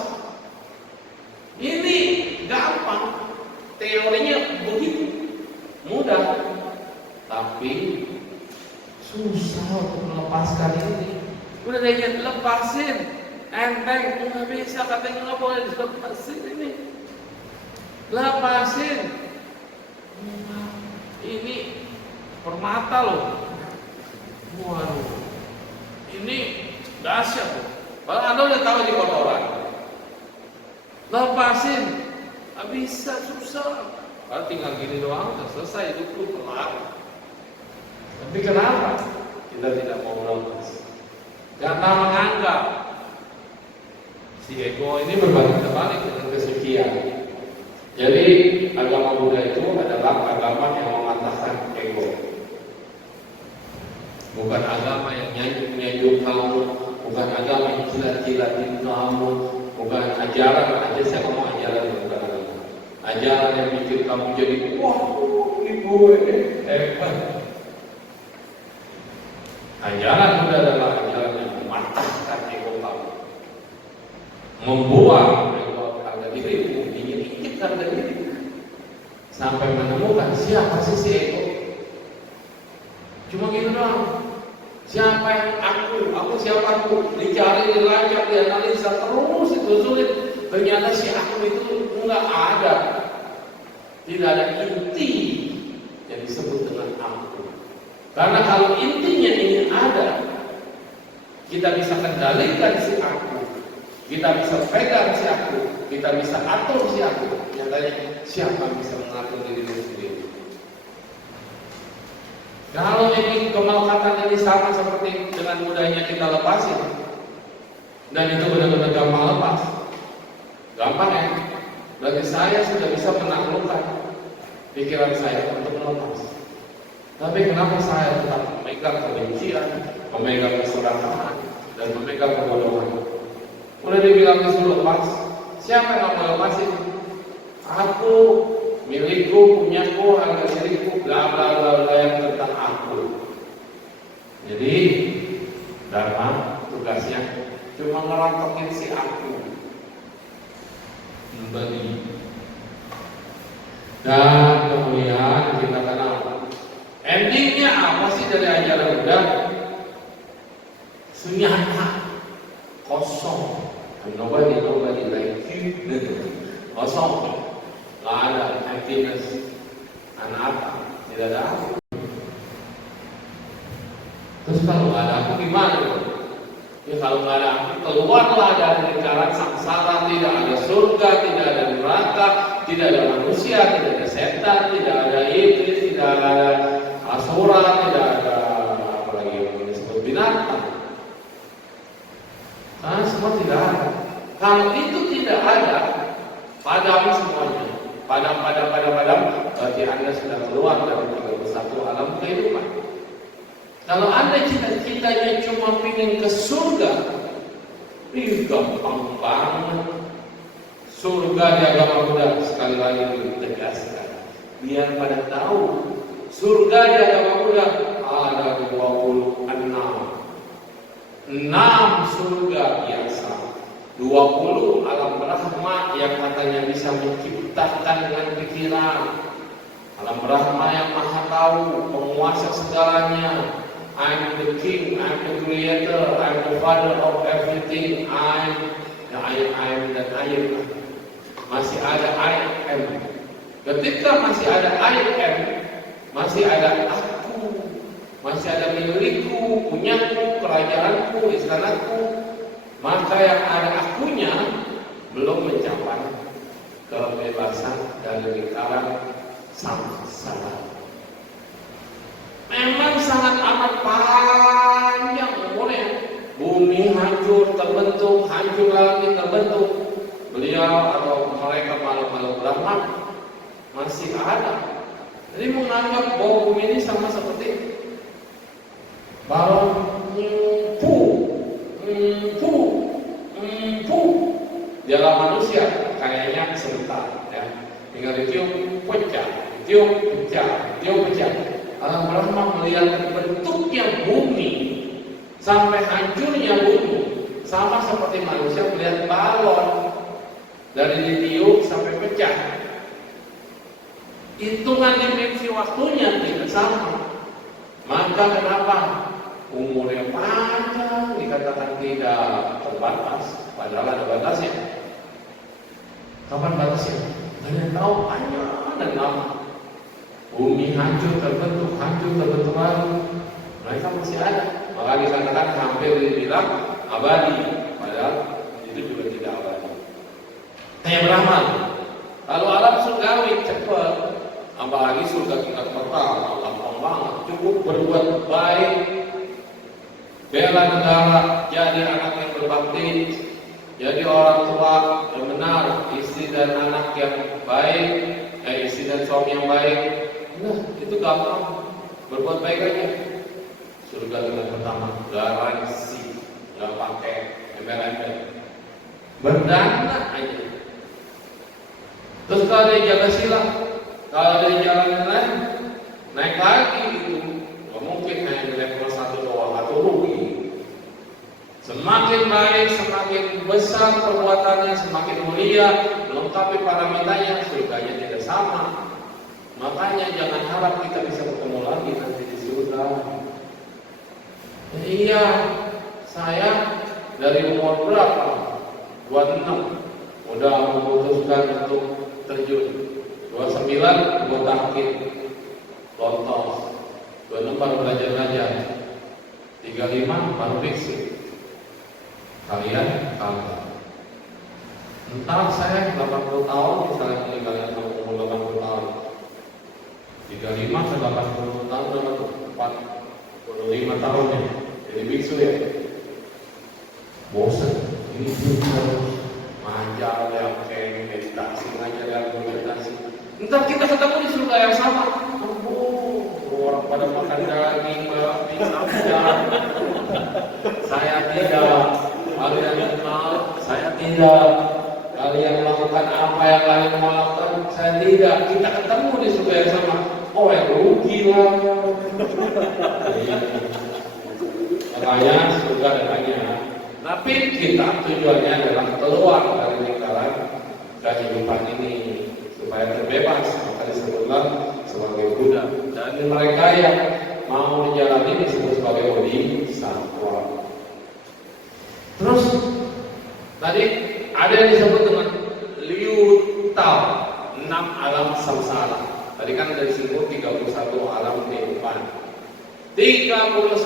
Ini gampang. Teorinya begitu mudah, tapi susah untuk melepaskan ini. Udah dia lepasin, enteng, nggak bisa, katanya nggak boleh dilepasin ini. Lepasin. Ini permata loh. Waduh. Ini dahsyat tuh. Padahal Anda udah tahu di kotoran. Lepasin. Gak bisa, susah. Kalau tinggal gini doang udah selesai, hidup lu kelar. Tapi kenapa kita tidak mau melepas? Karena menganggap si ego ini berbanding terbalik dengan kesucian. Jadi agama Buddha itu adalah agama yang mematahkan ego. Bukan agama yang nyanjuk-nyanjuk kamu, bukan agama yang jilat-jilatin kamu, bukan ajaran aja, saya ngomong ajaran bukan agama. Ajaran yang bikin kamu jadi wah, ini gue hebat. Ajaran Buddha adalah ajaran yang mematahkan ego kamu, membuang ego harga diri, ingin harga diri, sampai menemukan siapa sih si ego. Cuma gitu doang. Siapa yang aku siapa aku, dicari, dilacak, dianalisa terus itu sulit. Ternyata si aku itu enggak ada. Tidak ada inti yang disebut dengan aku. Karena kalau intinya ini ada, kita bisa kendalikan si aku, kita bisa pegang si aku, kita bisa atur si aku. Nyatanya siapa bisa mengatur diri sendiri? Kalau ini kemelekatan ini sama seperti dengan mudahnya kita lepasin, dan itu benar-benar gampang lepas, gampang ya. Bagi saya sudah bisa menaklukkan pikiran saya untuk melepas. Tapi kenapa saya tetap memegang kebencian, memegang keserakahan, dan memegang kebodohan? Udah dibilang disuruh lepas, siapa yang mau lepasin? Aku, milikku, punyaku, harga diriku, bla bla bla bla yang tentang aku. Jadi Dharma tugasnya cuma ngerontokin si aku, membagi. Dan kemudian kita kenal endingnya apa sih dari ajaran Buddha? Sunyata, kosong. Nobody like you. Kosong. Nggak ada emptiness, anatta, tidak ada aku. Terus kalau nggak ada aku gimana? Ya, kalau nggak ada api, keluarlah dari lingkaran samsara. Tidak ada surga, tidak ada neraka, tidak ada manusia, tidak ada setan, tidak ada iblis, tidak ada asura, tidak ada apalagi yang disebut binatang. Karena semua tidak ada. Kalau itu tidak ada, padam semuanya. Padam. Berarti Anda sudah keluar dari 31 alam kehidupan. Kalau Anda cita-citanya cuma ingin ke surga, gampang banget. Surga di agama Buddha, sekali lagi ditegaskan, biar pada tahu, surga di agama Buddha ada 26 surga biasa, 20 alam Brahma yang katanya bisa menciptakan dengan pikiran, alam Brahma yang maha tahu, penguasa segalanya. I'm the king, I'm the creator, I'm the father of everything, I'm dan I am. Masih ada I am. Ketika masih ada I am, masih ada aku, masih ada milikku, punyaku, kerajaanku, istanaku, maka yang ada akunya belum mencapai kebebasan dari lingkaran samsara. Memang sangat amat panjang umurnya. Bumi hancur, terbentuk, hancur lagi, terbentuk. Beliau atau mereka makhluk-makhluk Brahma masih ada. Jadi menganggap bahwa bumi ini sama seperti balon di alam manusia, kayaknya sebentar ya. Tinggal ditiup pecah. Alam Brahma melihat bentuknya bumi sampai hancurnya bumi, sama seperti manusia melihat balon dari ditiup sampai pecah. Hitungan dimensi waktunya tidak sama. Maka kenapa umurnya panjang dikatakan tidak terbatas, padahal ada batasnya. Kapan batasnya? Banyak tahu, panjang dan lama. Bumi hancur terbentuk lagi. Mereka masih ada. Maka dikatakan hampir dibilang abadi, padahal itu juga tidak abadi. Kayak Brahma. Kalau alam surgawi cepat, apalagi surga tingkat pertama, gampang banget. Cukup berbuat baik, bela negara, jadi anak yang berbakti, jadi orang tua yang benar, istri dan anak yang baik, istri dan suami yang baik. Nah, itu gampang. Berbuat baik aja. Surga dengan pertama, garansi, nggak pakai embel-embel. Berdana aja. Terus kalau ada jaga sila, kalau ada jalan lain, naik lagi itu. Nggak mungkin hanya di level 1 doang, atau rugi. Semakin baik, semakin besar perbuatannya, semakin mulia, melengkapi parameternya, surganya tidak sama. Makanya jangan harap kita bisa ketemu lagi nanti di surga. Iya, saya dari umur berapa? 26 udah memutuskan untuk terjun. 29 gue takut lontos. 26 baru belajar. 35 baru biksu. Kalian kalah. Entar saya 80 tahun misalnya kalian umur 80 tahun. 35 ke 80 tahun dalam 45 tahun ya. Jadi biksu ya. Bosan. Ini terus mengajar yang kayak meditasi, mengajar yang meditasi. Entar kita ketemu di surga yang sama. Orang pada makan daging, babi, ayam. Saya tidak. Kalian kenal, saya tidak. Kalian melakukan apa yang kalian mau lakukan, saya tidak. Kita ketemu di surga yang sama. Oh, yang rugi lah. Makanya surga dan banyak. Tapi kita tujuannya adalah keluar dari lingkaran kehidupan ini supaya terbebas. Maka disebutlah sebagai Buddha. Dan mereka yang mau menjalani disebut sebagai bodhisattva. Terus tadi ada yang disebut dengan Liu Tao, 6 alam samsara. Tadi kan dari sini 31 alam kehidupan. 31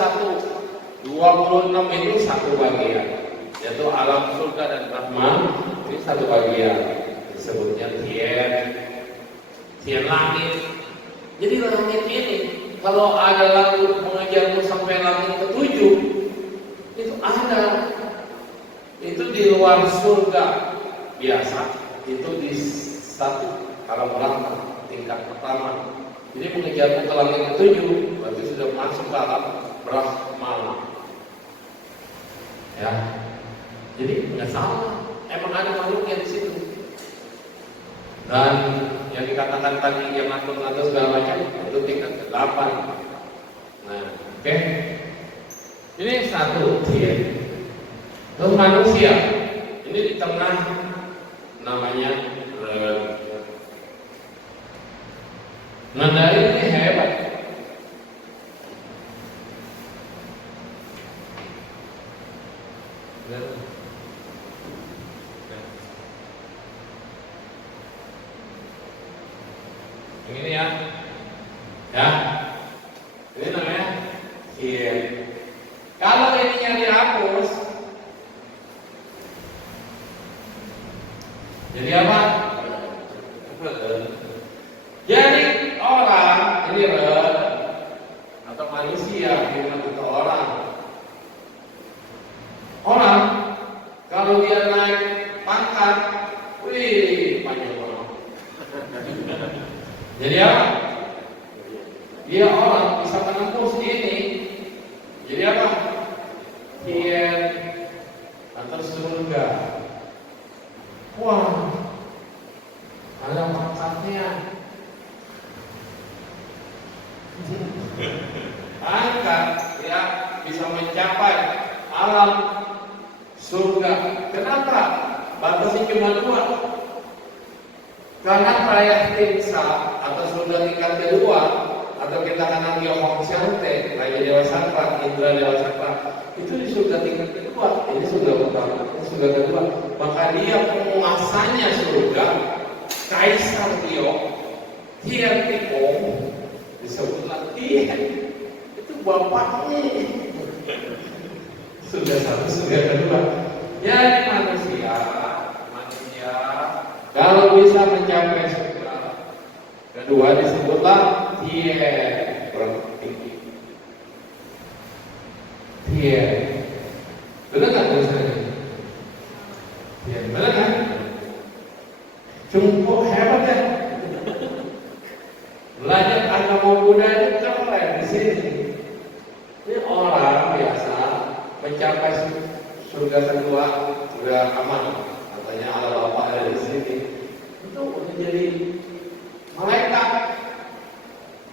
26 itu satu bagian, yaitu alam surga dan Brahma. Ini satu bagian, disebutnya tian langit. Jadi langit ini, kalau ada lagu mengejarmu sampai langit ketujuh, itu ada. Itu di luar surga biasa, itu di satu alam Brahma tingkat pertama. Jadi mengejarmu ke langit ketujuh, berarti sudah masuk ke alam Brahma. Ya, jadi nggak salah. Emang ada makhluknya di situ. Dan yang dikatakan tadi yang ngatur-ngatur segala macam itu tingkat ke-8. Nah, oke. Ini satu tian. Terus manusia ini di tengah namanya Mandari ini hebat. Ini ya, ini namanya tian. Kalau ininya dihapus, jadi apa? Jadi orang ini atau manusia bukan itu orang. Orang kalau dia naik pangkat, wih panjang banget. Jadi apa? Dia orang bisa menembus ini. Jadi apa? Tian atau surga. Wah, ada pangkatnya. Angkat ya bisa mencapai alam surga. Kenapa? Batasnya cuma 2. Karena Praya Tingsa atau surga tingkat kedua, atau kita kenal dia Hong Syante, Raja Dewa Satra, Indra Dewa Satra, itu di surga tingkat kedua. Ini surga pertama, ini surga kedua. Maka dia penguasanya surga, Kaisar Tio, Tian Tikong, disebutlah Tian. Itu bapaknya. Surga satu, surga kedua. Jadi manusia kalau bisa mencapai surga kedua disebutlah Tian, bertinggi. Tian, benar nggak tulisannya? Tian, benar kan? Cukup hebat ya. Belajar agama Buddha itu keren di sini. Ini orang biasa mencapai surga kedua sudah aman. Katanya ada bapak ada di sini. Itu udah jadi malaikat.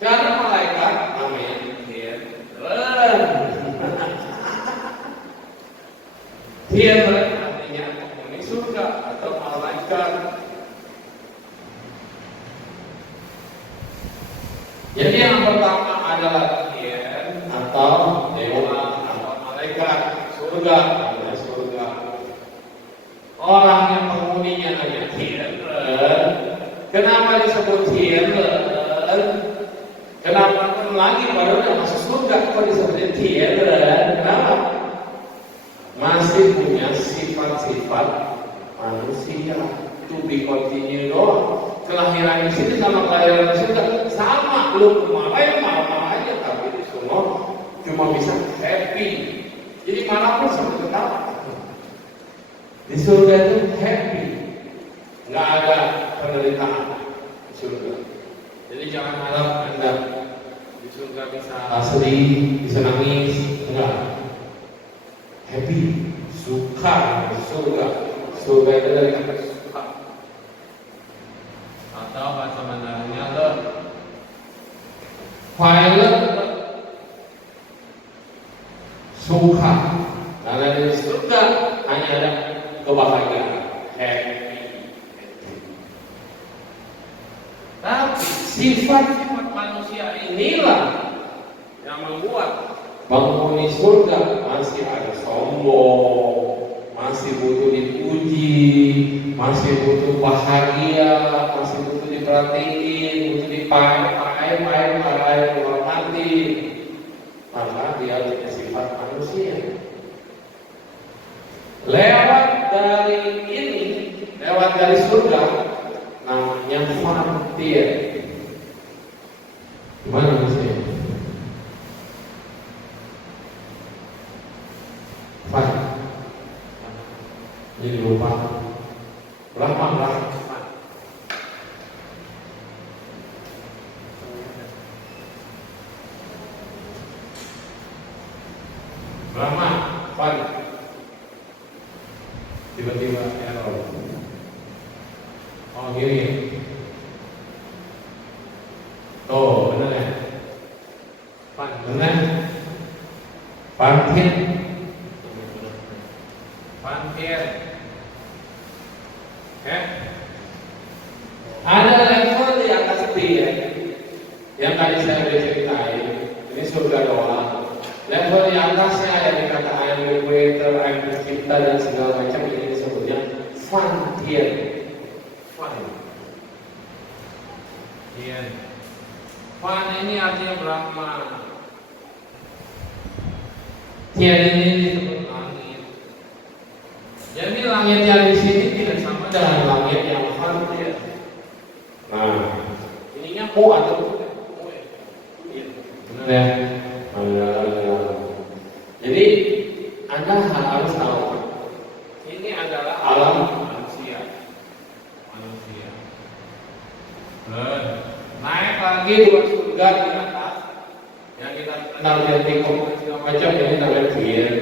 Karena malaikat namanya Tian. Tian artinya penghuni surga atau malaikat. Jadi yang pertama adalah Tian atau dewa atau malaikat surga. Orang yang penghuninya namanya Tian. Kenapa disebut Tian? Kenapa lagi baru udah masuk surga kok disebutnya Tian? Kenapa? Masih punya sifat-sifat manusia. To be continue doang. Kelahiran di sini sama kelahiran di surga sama. Lu marah aja, tapi itu semua cuma bisa happy. Jadi marah pun sampai ketawa. Di surga itu happy, nggak ada penderitaan di surga. Jadi jangan harap Anda di surga bisa sedih, bisa nangis, enggak. Happy, suka di surga. Surga itu dari kata suka. Atau bahasa Mandarinnya le. Pilot suka. Karena di surga hanya ada kebahagiaan, happy. Tapi sifat-sifat manusia inilah yang membuat penghuni surga masih ada sombong, masih butuh dipuji, masih butuh bahagia, masih butuh diperhatiin, butuh dihormati. maka dia punya sifat manusia. Lewat dari surga, namanya fantir. Gimana maksudnya? Fan. Jadi lupa. Rahman. Rahman, fan. Tiba-tiba error. Oh gini. Tuh, benar ya? Fan, benar. Fantir. Ada level di atas dia yang tadi saya udah ceritain. Ini surga doang. Level di atasnya yang dikata air water, air pencipta dan segala macam, ini disebutnya fantir. Fan ini artinya Brahman. Tian ini disebut langit. Jadi langit yang di sini tidak sama dengan langit yang fantir. Nah, ininya mu atau benar ya? Jadi Anda harus tahu ini adalah alam manusia. Naik lagi dua surga di atas yang kita kenal dari tikung segala macam, ini namanya Tian.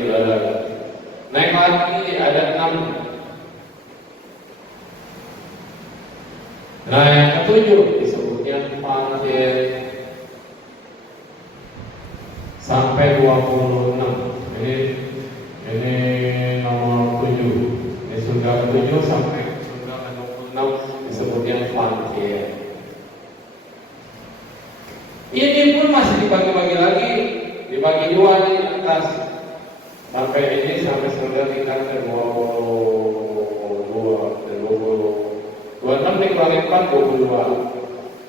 Naik lagi ada 6. Nah, yang ketujuh disebutnya fantir sampai 26. Ini nomor 7. Ini surga ke-7 sampai surga ke-26 disebutnya fantir. Ini pun masih dibagi-bagi lagi, dibagi dua di atas. Sampai ini sampai surga tingkat ke-22 dan 26 dikurangi 4, 22.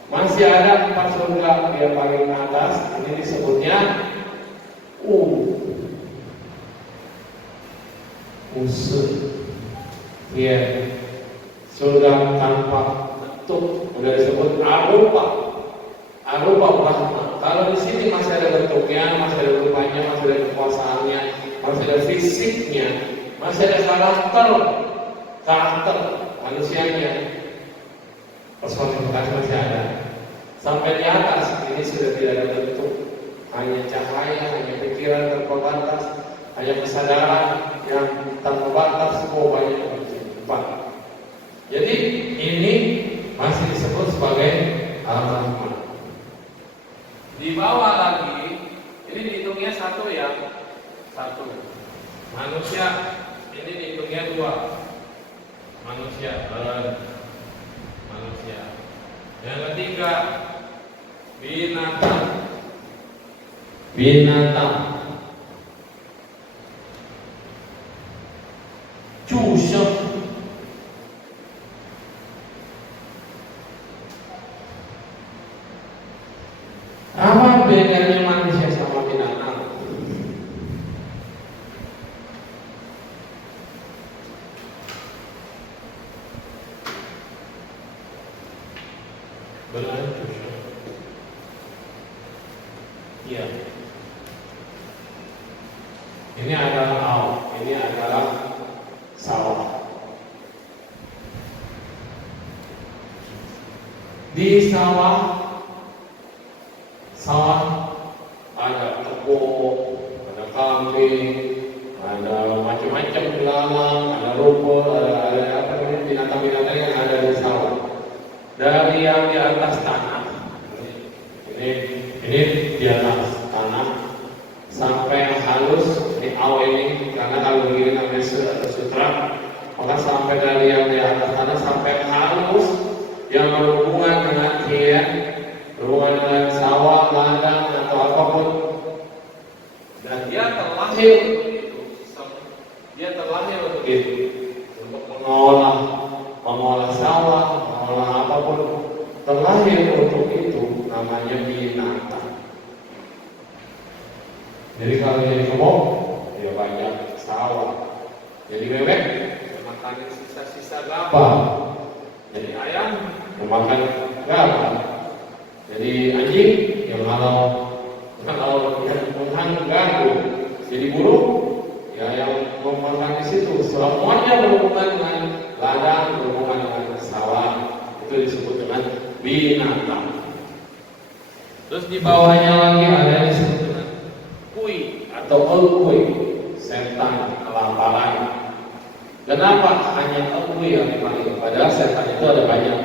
Masih ada 4 surga yang paling atas. Ini disebutnya usul. Ya, surga tanpa bentuk, sudah disebut arupa Brahma. Kalau di sini masih ada bentuknya, masih ada rupanya, masih ada kekuasaannya, masih ada fisiknya, masih ada karakter manusianya, personifikasi masih ada. Sampai di atas ini sudah tidak ada bentuk, hanya cahaya, hanya pikiran tanpa batas, hanya kesadaran yang tanpa batas, semua banyak berjumpa. Jadi ini masih disebut sebagai alam Brahma. Di bawah lagi, ini dihitungnya 1 ya, 1. Manusia, ini dihitungnya 2. Manusia. Yang ketiga, binatang. Cusep. Apa bedanya manusia sama binatang? Benar, iya. Ini adalah sawah. Di sawah ada kebo, ada kambing, ada macam-macam belalang, ada rumput, ada binatang-binatang yang ada di sawah. Dari yang di atas tanah, ini di atas tanah sampai yang halus di ini, karena kalau begini namanya sutra, maka sampai dari yang di atas tanah sampai yang halus yang berhubungan dengan berhubungan dengan sawah, ladang atau apapun, dan dia terlahir untuk itu, untuk mengolah sawah, mengolah apapun, terlahir untuk itu, namanya binatang. Jadi kalau jadi kebun, ya banyak sawah. Jadi bebek, ya makan sisa-sisa gabah. Jadi ayam, ya makan gabah. Jadi anjing, ya kalau mengganggu. Jadi burung, ya yang memakan di situ. Semuanya berhubungan dengan ladang, berhubungan dengan sawah. Itu disebut dengan binatang. Terus di bawahnya lagi ada yang disebut dengan kui atau kui, setan kelaparan. Kenapa hanya kui yang dipanggil? Padahal setan itu ada banyak.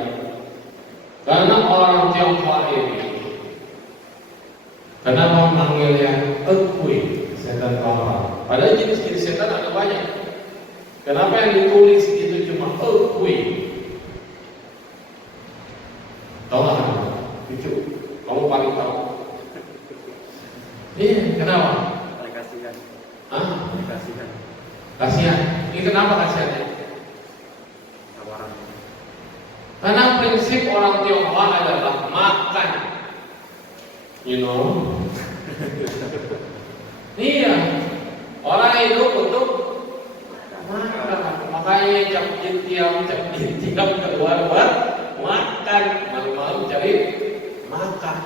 Karena orang Tionghoa ini, kenapa manggilnya kui, setan kelaparan? Padahal jenis-jenis setan ada banyak. Kenapa yang ditulis itu cuma kui? Tahu nggak? Lucu. Kamu paling tahu. Iya, kenapa? Kasihan. Hah? Kasihan. Kasihan. Ini kenapa kasihannya? Tawaran. Karena prinsip orang Tionghoa adalah makan. You know? Iya. Orang hidup untuk makan. Makanya cap jintiam keluar buat makan. Malam-malam cari makan.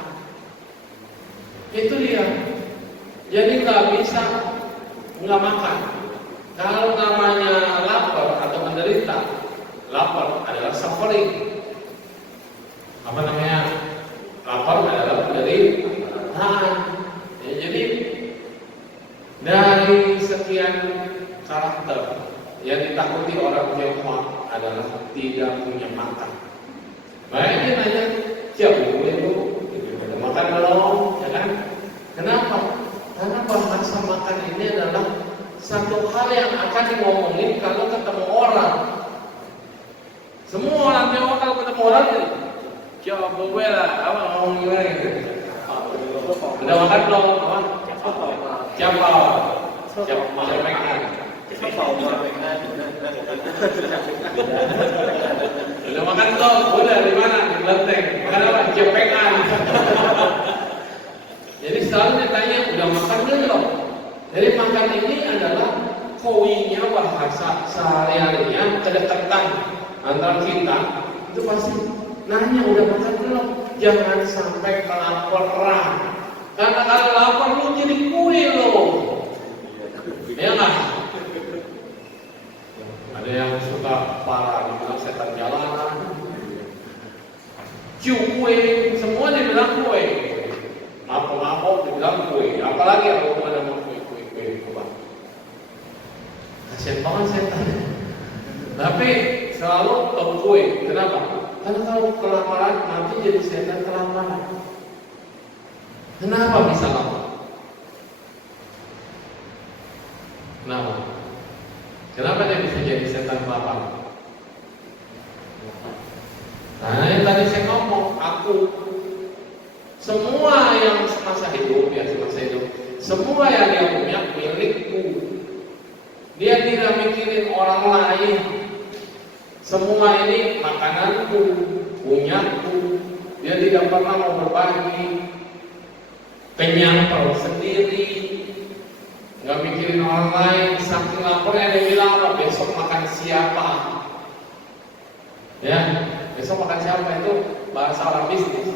Itu dia. Jadi nggak bisa nggak makan. Kalau namanya lapar atau menderita, lapar adalah suffering. Apa namanya? Lapar adalah penderitaan. Ya, jadi dari sekian karakter yang ditakuti orang Tionghoa adalah tidak punya makan. Makanya dia nanya, siapa itu? Makan belum? Ya kan? Kenapa? Karena bahasa makan ini adalah satu hal yang akan ngomongin kalau ketemu orang. Semua orang Tionghoa kalau ketemu orang ini, siapa boleh lah, apa ngomong gimana gitu? Udah makan belum? Apa? Siapa? Udah makan belum? Udah di mana? Di Kelenteng. Makan apa? Cepengan. Jadi selalu ditanya, udah makan belum? Jadi makan ini adalah koinya bahasa sehari-harinya, kedekatan antara kita. Itu pasti nanya, udah makan belum? Jangan sampai kelaparan. Karena kalau lapar lu jadi kuil lo. Ya nggak? Ada yang suka parah dibilang setan jalanan, ciu kue, semua dibilang kue. Mabok-mabok dibilang kue. Apalagi yang hubungan sama kue. Kasian banget setan. Tapi selalu kue. Kenapa? Karena kalau kelaparan nanti jadi setan kelaparan. Kenapa bisa lapar? Kenapa? Kenapa dia bisa jadi setan kelaparan? Nah, yang tadi saya ngomong, aku semua yang semasa hidup, semua yang dia punya milikku. Dia tidak mikirin orang lain. Semua ini makananku, punyaku. Dia tidak pernah mau berbagi. Kenyang perut sendiri, nggak mikirin orang lain. Saking laparnya dia bilang apa? Besok makan siapa? Ya, besok makan siapa itu bahasa orang bisnis.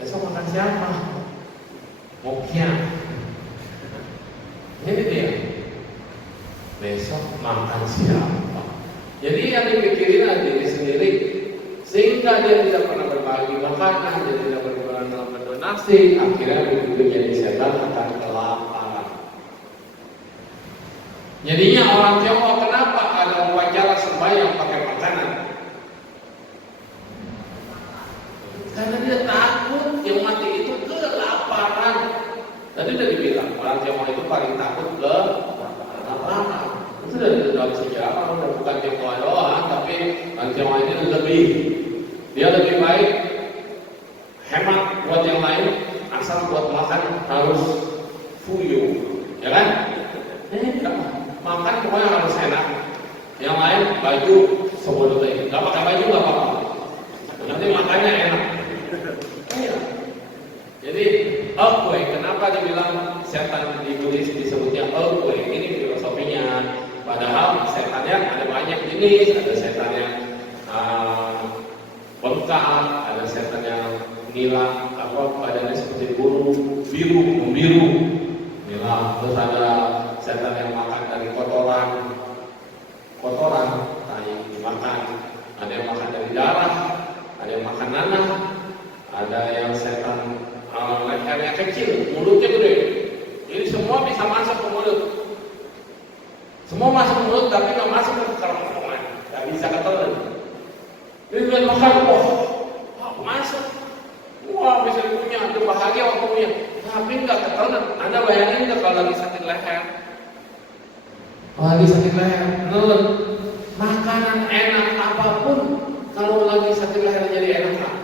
Besok makan siapa? Moknya. Ini dia. Besok makan siapa? Jadi yang dipikirin adalah diri sendiri, sehingga dia tidak pernah berbagi makanan, dia tidak pernah berdonasi. Akhirnya begitu jadi setan akan kelaparan. Jadinya orang Tionghoa kenapa ada upacara sembahyang pakai makanan? Karena dia takut yang mati itu kelaparan. Tadi udah dibilang orang Tionghoa itu paling takut kelaparan. Itu dalam sejarah, udah bukan Tionghoa doang, tapi orang Tionghoa ini dia lebih baik hemat buat yang lain, asal buat makan harus fuyo, ya kan? Makan pokoknya harus enak. Yang lain baju sebodoh lagi, nggak pakai baju nggak apa-apa. Nanti makannya enak. Iya. Jadi, kenapa dibilang setan di Buddhis disebutnya earthquake, ini filosofinya. Padahal setannya ada banyak jenis, ada setan yang bengkak, ada setan yang ngilang, badannya seperti biru, ngilang. Terus ada setan yang makan dari kotoran, tai dimakan. Ada yang makan dari darah, ada yang makan nanah, ada yang setan lehernya kecil, mulutnya gede. Jadi semua bisa masuk ke mulut. Semua masuk ke mulut, tapi nggak masuk ke kerongkongan, nggak bisa ketelan. Jadi dia makan, masuk. Wah, bisa punya, itu bahagia waktu punya. Tapi nggak ketelan. Anda bayangin nggak kalau lagi sakit leher? Lagi sakit leher, nelen. Makanan enak apapun, kalau lagi sakit leher jadi enak.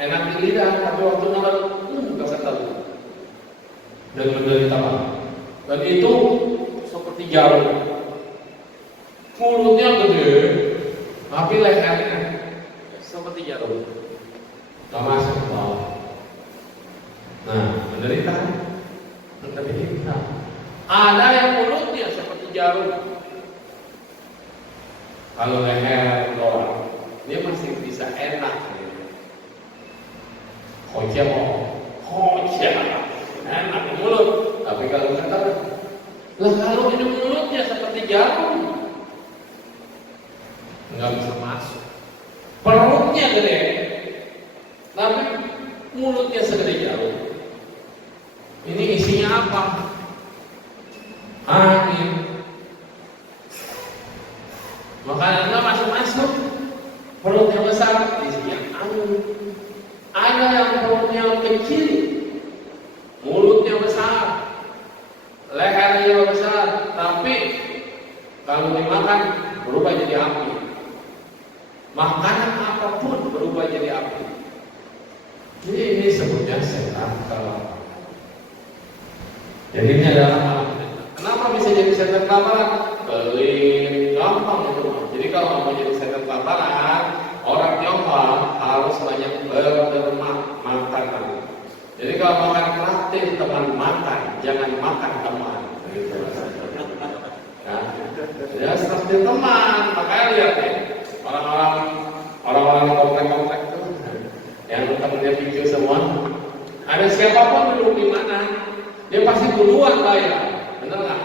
Enak di lidah, tapi waktu nelen, nggak ketelan. Dan menderita banget. Dan itu seperti jarum. Mulutnya gede, tapi lehernya seperti jarum. Gak masuk ke bawah. Nah, menderita. Ada yang mulutnya seperti jarum. Kalau leher doang, dia masih bisa enak. Hoja, enak di mulut. Tapi kalau kata, kalau ini mulutnya seperti jarum, nggak bisa masuk. Perutnya gede, tapi mulutnya segede jarum. Ini isinya apa? Angin. Makanan nggak masuk-masuk. Perutnya besar, isinya angin. Ada yang perutnya kecil, mulutnya besar, lehernya besar, tapi kalau dimakan berubah jadi api. Makanan apapun berubah jadi api. Jadi ini sebutnya setan kelaparan. Jadi ini adalah alam. Kenapa bisa jadi setan kelaparan? Beli gampang itu. Jadi kalau mau jadi setan kelaparan, orang Tionghoa harus banyak bertermak makanan. Jadi kalau makan traktir teman makan, jangan makan teman. Gitu. Nah, ya traktir teman, makanya lihat ya. Orang-orang komplek-komplek itu yang temennya video semua, ada siapapun duduk di mana, dia pasti duluan bayar, bener nggak?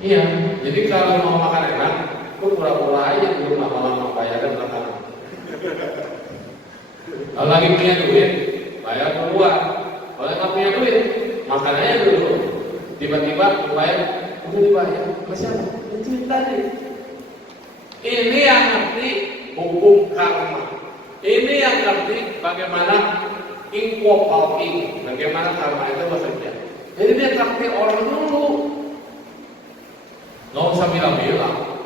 Iya, jadi kalau mau makan enak, lu pura-pura aja dulu lama-lama bayarnya belakangan. Kalau lagi punya duit, bayar duluan. Kalau nggak punya duit, makan aja dulu. Tiba-tiba bayar, udah dibayar, masih apa? Itu tadi. Ini yang ngerti hukum karma. Ini yang ngerti bagaimana ingko pauking, bagaimana karma itu bekerja. Jadi dia traktir orang dulu. Nggak usah bilang-bilang.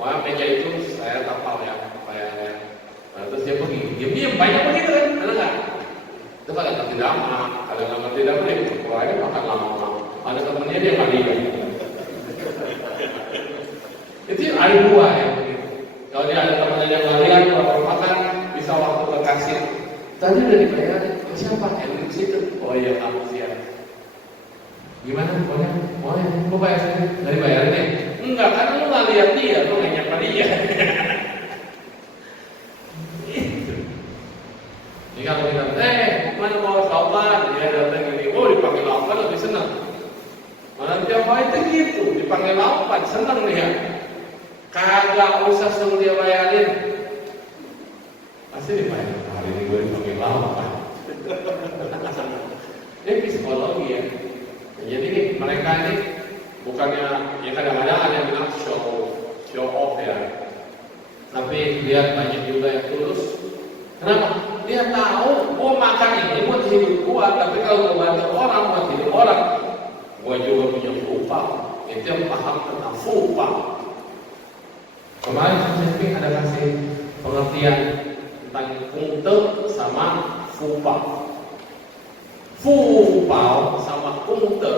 Wah, meja itu saya tapal ya, bayarnya. Nah, terus dia pergi. Diam-diam banyak begitu kan? Ada nggak? Itu kalau nggak tidak lama, kalau nggak tidak boleh. Kurangnya makan lama-lama. Ada temennya dia nggak lihat. Itu ada dua ya. Kalau dia ada teman yang ngeliat, kalau makan bisa waktu ke kasir. Tadi udah dibayar, siapa? Yang di situ. Oh iya, kamu siap. Gimana? Boleh, lu bayar saja. Dari bayarnya? Enggak, kan lu nggak lihat dia, lu nggak nyapa dia. Ini kalau kita, mana mau sauban? Dia datang gini, dipanggil laupan lebih senang. Mana tiap hari itu gitu, dipanggil laupan, senang dia. Kagak usah suruh dia bayarin, pasti dibayar. Hari ini gue dipanggil laupan. Ini psikologi ya. Jadi mereka ini bukannya, ya kadang-kadang ada yang bilang show off ya. Tapi lihat banyak juga yang tulus. Kenapa? Dia tahu, makan ini buat hidup gua, tapi kalau gua bantu orang buat hidup orang, gua juga punya fupa. Itu yang paham tentang fupa. Kemarin saya ada kasih pengertian tentang kungte sama fupa. Fupao sama kungte.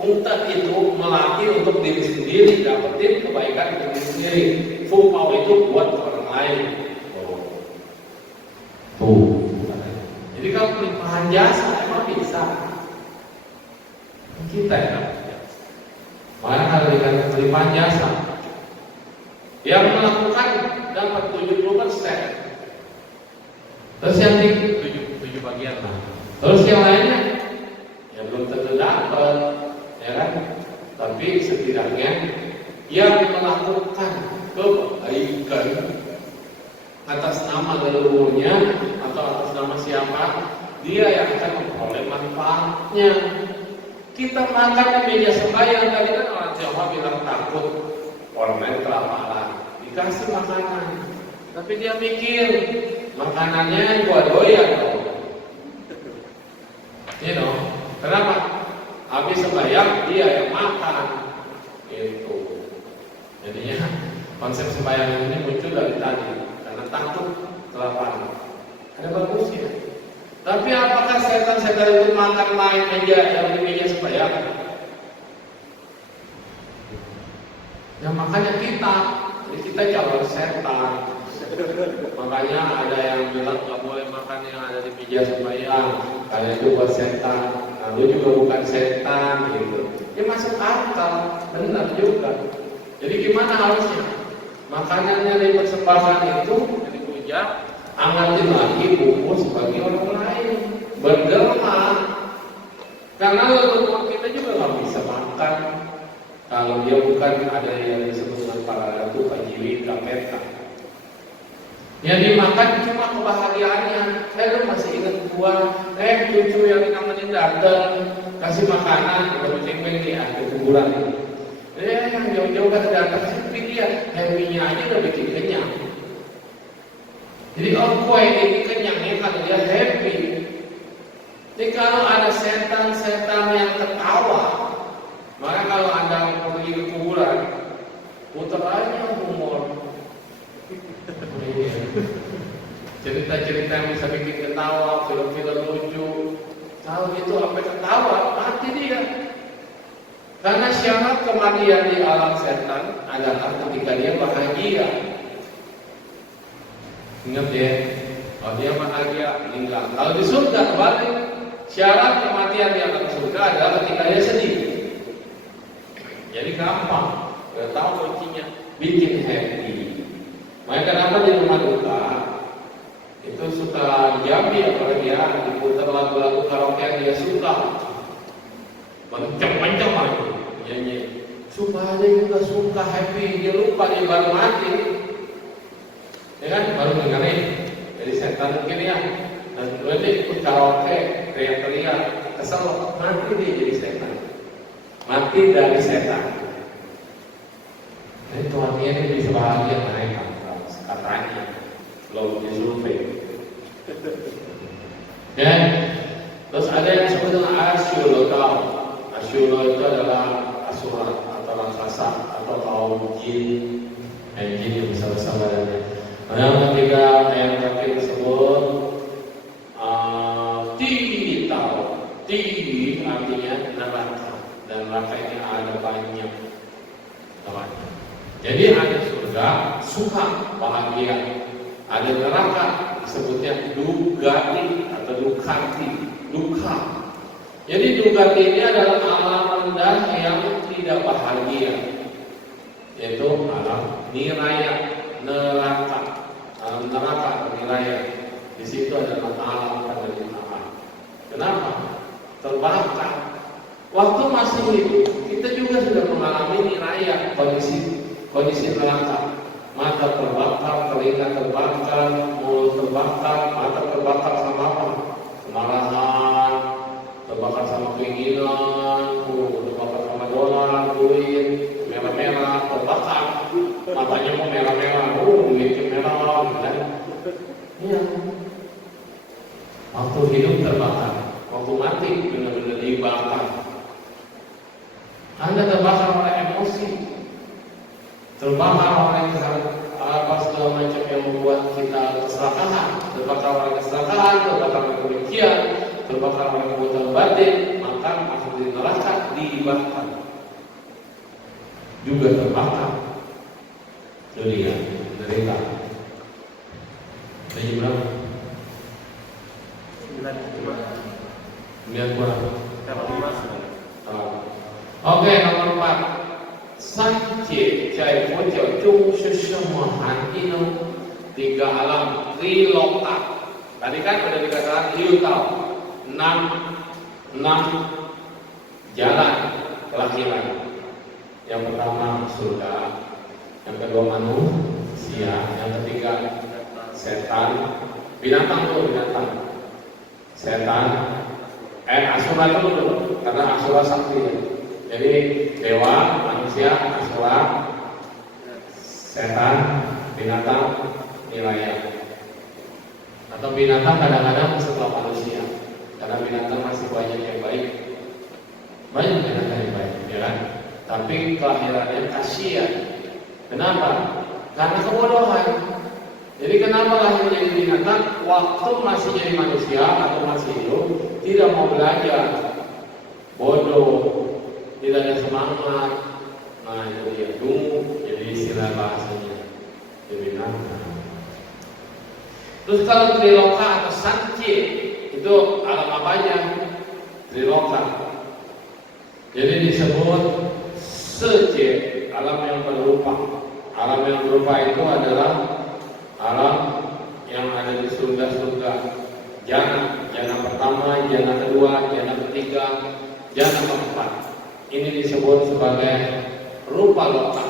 Kungte itu melatih untuk diri sendiri, dapetin kebaikan diri sendiri. Fupao itu buat orang lain. Tuh. Jadi kalau pelimpahan jasa emang bisa. kita yang dapat. Maka harus dikasih limpahan jasa. Yang melakukan dapat 70%. Terus yang di 7 bagian lah. Terus yang lainnya ya belum tentu dapat, ya kan? Tapi setidaknya yang melakukan kebaikan atas nama leluhurnya atau atas nama siapa, dia yang akan memperoleh manfaatnya. Kita makan di meja sembahyang, tadi kan orang Jawa bilang takut orang lain kelaparan, dikasih makanan, tapi dia mikir makanannya gua doyan dong. Kenapa? Habis sembahyang dia yang makan. Itu. Jadinya konsep sembahyang ini muncul dari tadi karena takut kelaparan. Ada bagusnya. Tapi apakah setan-setan itu makan lain meja yang di meja sembahyang? Ya makanya kita, jadi kita calon setan. Makanya ada yang bilang nggak boleh makan yang ada di meja sembahyang, karena itu buat setan. Lalu juga bukan setan gitu. Ya masuk akal, benar juga. Jadi gimana harusnya? Makanannya dari persembahan itu yang dipuja, angkatin lagi bungkus bagi orang lain, bergema. Karena leluhur kita juga nggak bisa makan kalau dia bukan ada yang disebut dengan para ratu, panjiwin, kapeta. Yang dimakan cuma kebahagiaannya. Lu masih ingat gua? Cucu yang namanya datang kasih makanan, baru cengeng di akhir kuburan. Yang jauh-jauh kan datang, tapi dia happy-nya aja udah bikin kenyang. Jadi kue ini kenyangnya kalau dia happy. Jadi kalau ada setan-setan yang ketawa, maka kalau Anda pergi ke kuburan, putar aja humor. Cerita-cerita yang bisa bikin ketawa, film-film lucu. Kalau gitu sampai ketawa, mati dia. Karena syarat kematian di alam setan adalah ketika dia bahagia. Ingat ya, kalau dia bahagia meninggal. Kalau di surga kembali, syarat kematian di alam surga adalah ketika dia sedih. Jadi gampang, udah tahu kuncinya, bikin happy. Makanya kenapa di rumah duka itu suka Jambi apalagi ya, diputar lagu-lagu karaoke yang dia suka, menceng-menceng aja nyanyi, supaya dia juga suka happy, dia lupa dia baru mati, ya kan, baru dengerin dari setan mungkin ya, dan berarti ikut karaoke teriak-teriak, kesel, mati dia jadi setan, mati dari setan. Ini Tuhan ini bisa bahagia mereka, katanya. Belum disurvei. Dan terus ada yang disebut dengan asyulo. Asyulo itu adalah asuran atau raksasa atau kaum jin, jin yang besar-besar badannya. Yang ketiga yang terakhir disebut titau. Ti artinya neraka, dan neraka ini ada banyak. Jadi ada surga, suka, bahagia. Ada neraka, disebutnya dugati atau duka. Jadi dugati ini adalah alam rendah yang tidak bahagia, yaitu alam niraya, neraka. Alam neraka atau niraya, di situ adalah alam penderitaan. Kenapa? Terbakar. Waktu masih hidup, kita juga sudah mengalami niraya, kondisi neraka. Mata terbakar, telinga terbakar, mulut terbakar, mata terbakar sama apa? Kemarahan, terbakar sama keinginan, terbakar sama dolar, duit, merah-merah, terbakar. Matanya mau merah-merah, duitnya merah, kan? Iya. Waktu hidup terbakar, waktu mati benar-benar dibakar. Anda terbakar oleh emosi, terbakar oleh segala macam yang membuat kita keserakahan, terbakar oleh keserakahan, terbakar oleh kebencian, terbakar oleh kebutuhan batin, maka masuk di neraka dibakar, juga terbakar. Jadi ya, derita. Jadi berapa? 9 Lihat kurang. Kalau 5界在佛教中是什么含义呢？ Tiga alam triloka. Tadi kan udah dikatakan you tahu 6 jalan kelahiran. Yang pertama surga, yang kedua manusia, yang ketiga setan, binatang dulu binatang, setan, asura dulu karena asura sakti. Jadi dewa, manusia, asura, setan, binatang, nilai. Atau binatang kadang-kadang setelah manusia, karena binatang masih banyak yang baik, banyak binatang yang baik, ya kan? Tapi kelahirannya kasihan. Kenapa? Karena kebodohan. Jadi kenapa lahir jadi binatang? Waktu masih jadi manusia atau masih hidup, tidak mau belajar, bodoh, tidak ada semangat. Nah itu dia dungu, jadi istilah bahasanya jadi binatang. Terus kalau triloka atau sanci itu alam apa aja? Triloka. Jadi disebut seje, alam yang berupa. Alam yang berupa itu adalah alam yang ada di surga-surga. Jana pertama, jana kedua, jana ketiga, jana keempat. Ini disebut sebagai rupa loka.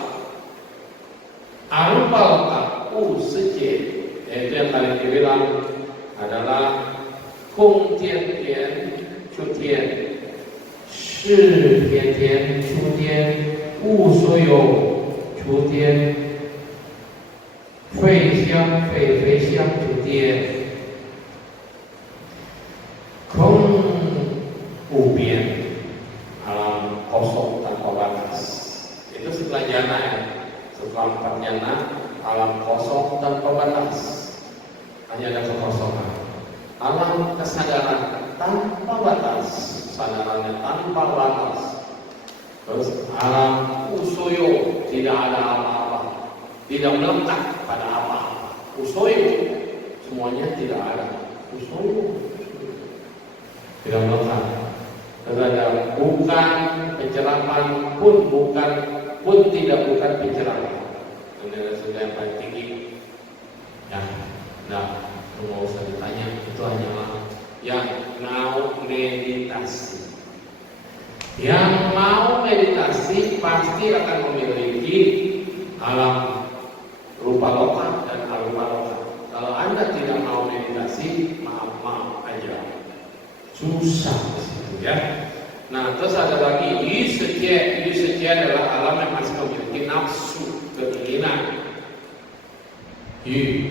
Arupa loka, seje, yaitu yang tadi dibilang adalah Kung Tian Tian, Chu Tian, Shi Tian Tian, Chu Tian, Wu所有，Chu Tian， Fei Xiang Fei Fei Xiang Chu Tian， 空无边，alam kosong tanpa batas. Itu setelah jana ya, setelah 4 jana, alam kosong tanpa batas, hanya ada kekosongan. Alam kesadaran tanpa batas, sadarannya tanpa batas. Terus alam usoyo, tidak ada apa-apa, tidak melekat pada apa-apa. Usoyo, semuanya tidak ada. Usoyo, tidak melekat. Terus ada bukan pencerahan pun tidak bukan pencerahan. Ini sudah yang paling tinggi. Ya, nah, nggak usah ditanya. Itu hanyalah yang mau meditasi. Yang mau meditasi pasti akan memiliki alam rupa loka dan arupa loka. Kalau Anda tidak mau meditasi, maaf aja, susah disitu ya. Nah, terus ada lagi Yusuje adalah alam yang masih memiliki nafsu, keinginan,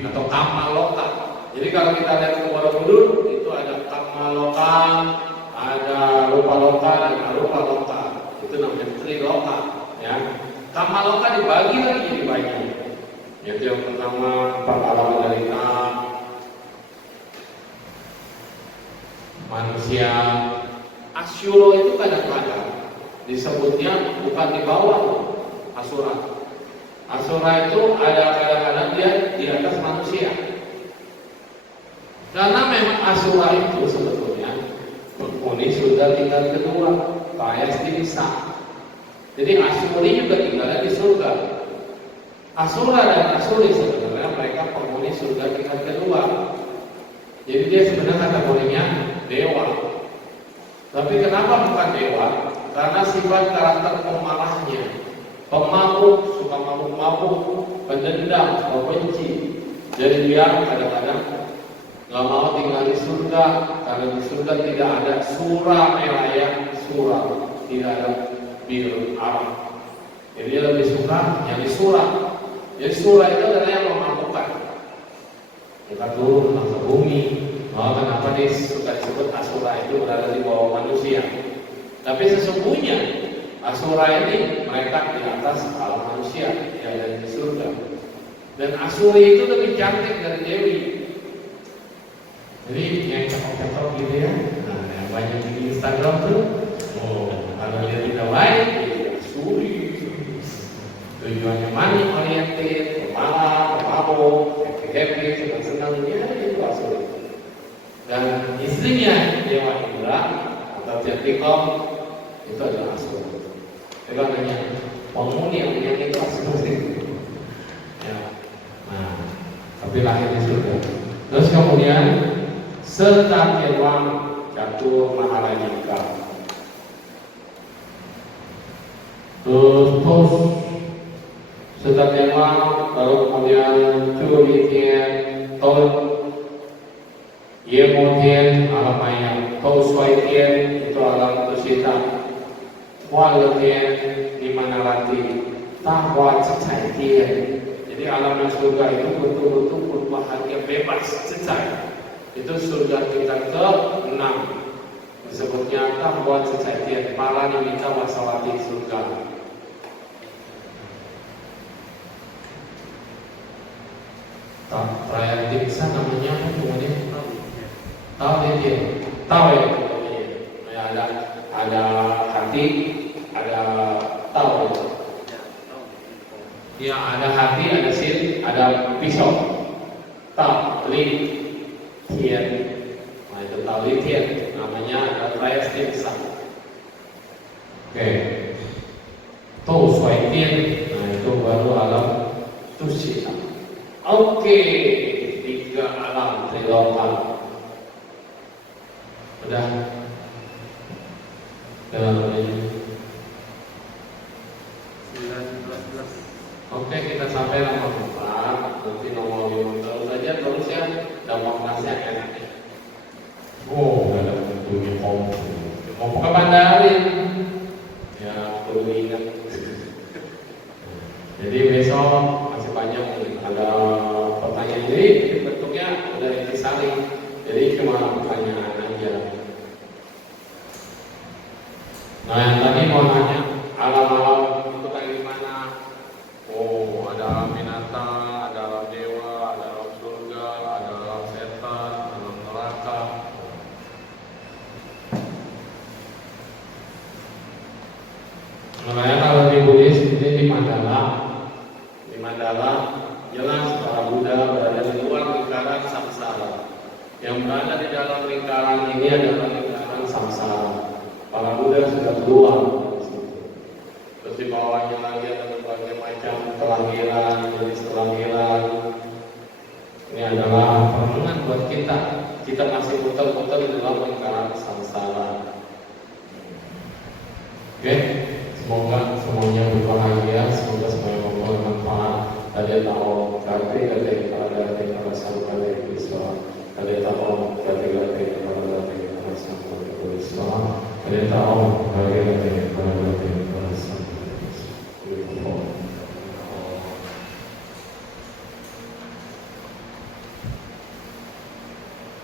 atau kama loka. Jadi kalau kita lihat ke Borobudur itu ada kama loka, ada rupa loka dan arupa loka. Itu namanya triloka ya. Kama loka dibagi lagi jadi banyak. Yaitu yang pertama pengalaman dari manusia. Asyuro itu kadang-kadang disebutnya bukan di bawah asura. Asura itu ada kadang-kadang dia di atas manusia. Karena memang asura itu sebetulnya penghuni surga tingkat kedua, Payasti bisa. Jadi asuri juga tinggal di surga. Asura dan asuri sebenarnya mereka penghuni surga tingkat kedua. Jadi dia sebenarnya kategorinya dewa. Tapi kenapa bukan dewa? Karena sifat karakter pemarahnya, pemabuk, suka mabuk-mabuk, pendendam, pembenci. Jadi dia kadang-kadang nggak mau tinggal di surga, karena di surga tidak ada sura melaya, sura, tidak ada bir arah. Jadi dia lebih suka yang di sura. Jadi sura itu adalah yang memabukkan. Kita turun ke bumi. Kenapa dia suka disebut asura itu berada di bawah manusia? Tapi sesungguhnya asura ini mereka di atas alam manusia yang ada di surga. Dan asuri itu lebih cantik dari dewi. Jadi yang cakep-cakep gitu ya, nah yang banyak di Instagram tuh, kalau dia tidak baik, dia asuri. Tujuannya money oriented, pemalas, pemabuk, happy, senang-senang, ya itu asuri. Dan istrinya Dewa Indra atau Jatikom itu adalah asura. Jadi katanya penghuni yang itu tapi lahir di surga. Terus kemudian Setakirwang jatuh Maharajika. Terus Setakirwang, lalu kemudian Curitian, Tol Yemotien, alam ayam, Tol Suaitien, itu alam Tusita, Walutien, di mana lagi, Tahwa Cecaitien. Jadi alam surga itu betul-betul berbahagia bebas, cecai. Itu surga kita ke-6. Disebutnya Tahwa Cecaitien, Pala Nimita Wasawati surga. Perayaan Diksa namanya apa namanya? Tahu dia, tahu ya. Ada hati, ada tahu. Ya, ada hati, ada sin, ada pisau. Tahu, lin, tian. Nah itu tahu lin tian. Namanya ada perayaan Diksa. Oke. Tuh suai tian. Nah itu baru alam Tusita. Oke, 3 alam trilokal. Udah. Oke, kita sampai nomor 4. Nanti nomor 5 terus saja terus ya. Dampak nasihat enaknya. Oh, gak ada tentunya mau ke Mandarin. Ya, perlu ingat. Jadi besok masih banyak ada pertanyaan ini bentuknya udah disaling. Jadi cuma pertanyaan aja. Nah yang tadi mau nanya alam-alam itu kayak gimana? Oh ada alam binatang, ada alam dewa, ada alam surga, ada alam setan, alam neraka. Makanya kalau di Buddhis ini di Mandala jelas para Buddha berada di luar lingkaran samsara. Yang berada di dalam lingkaran ini adalah lingkaran samsara. Para Buddha sudah keluar. Terus di bawahnya lagi ada berbagai macam kelahiran, jenis kelahiran. Ini adalah perenungan buat kita. Kita masih putar-putar di dalam lingkaran samsara. Oke, semoga semuanya berbahagia, semoga semuanya membawa manfaat. Ada tahu kaki, ada kalau sampai bisa. Ada tahu kaki, kalau sampai bisa. Ada tahu kaki, kalau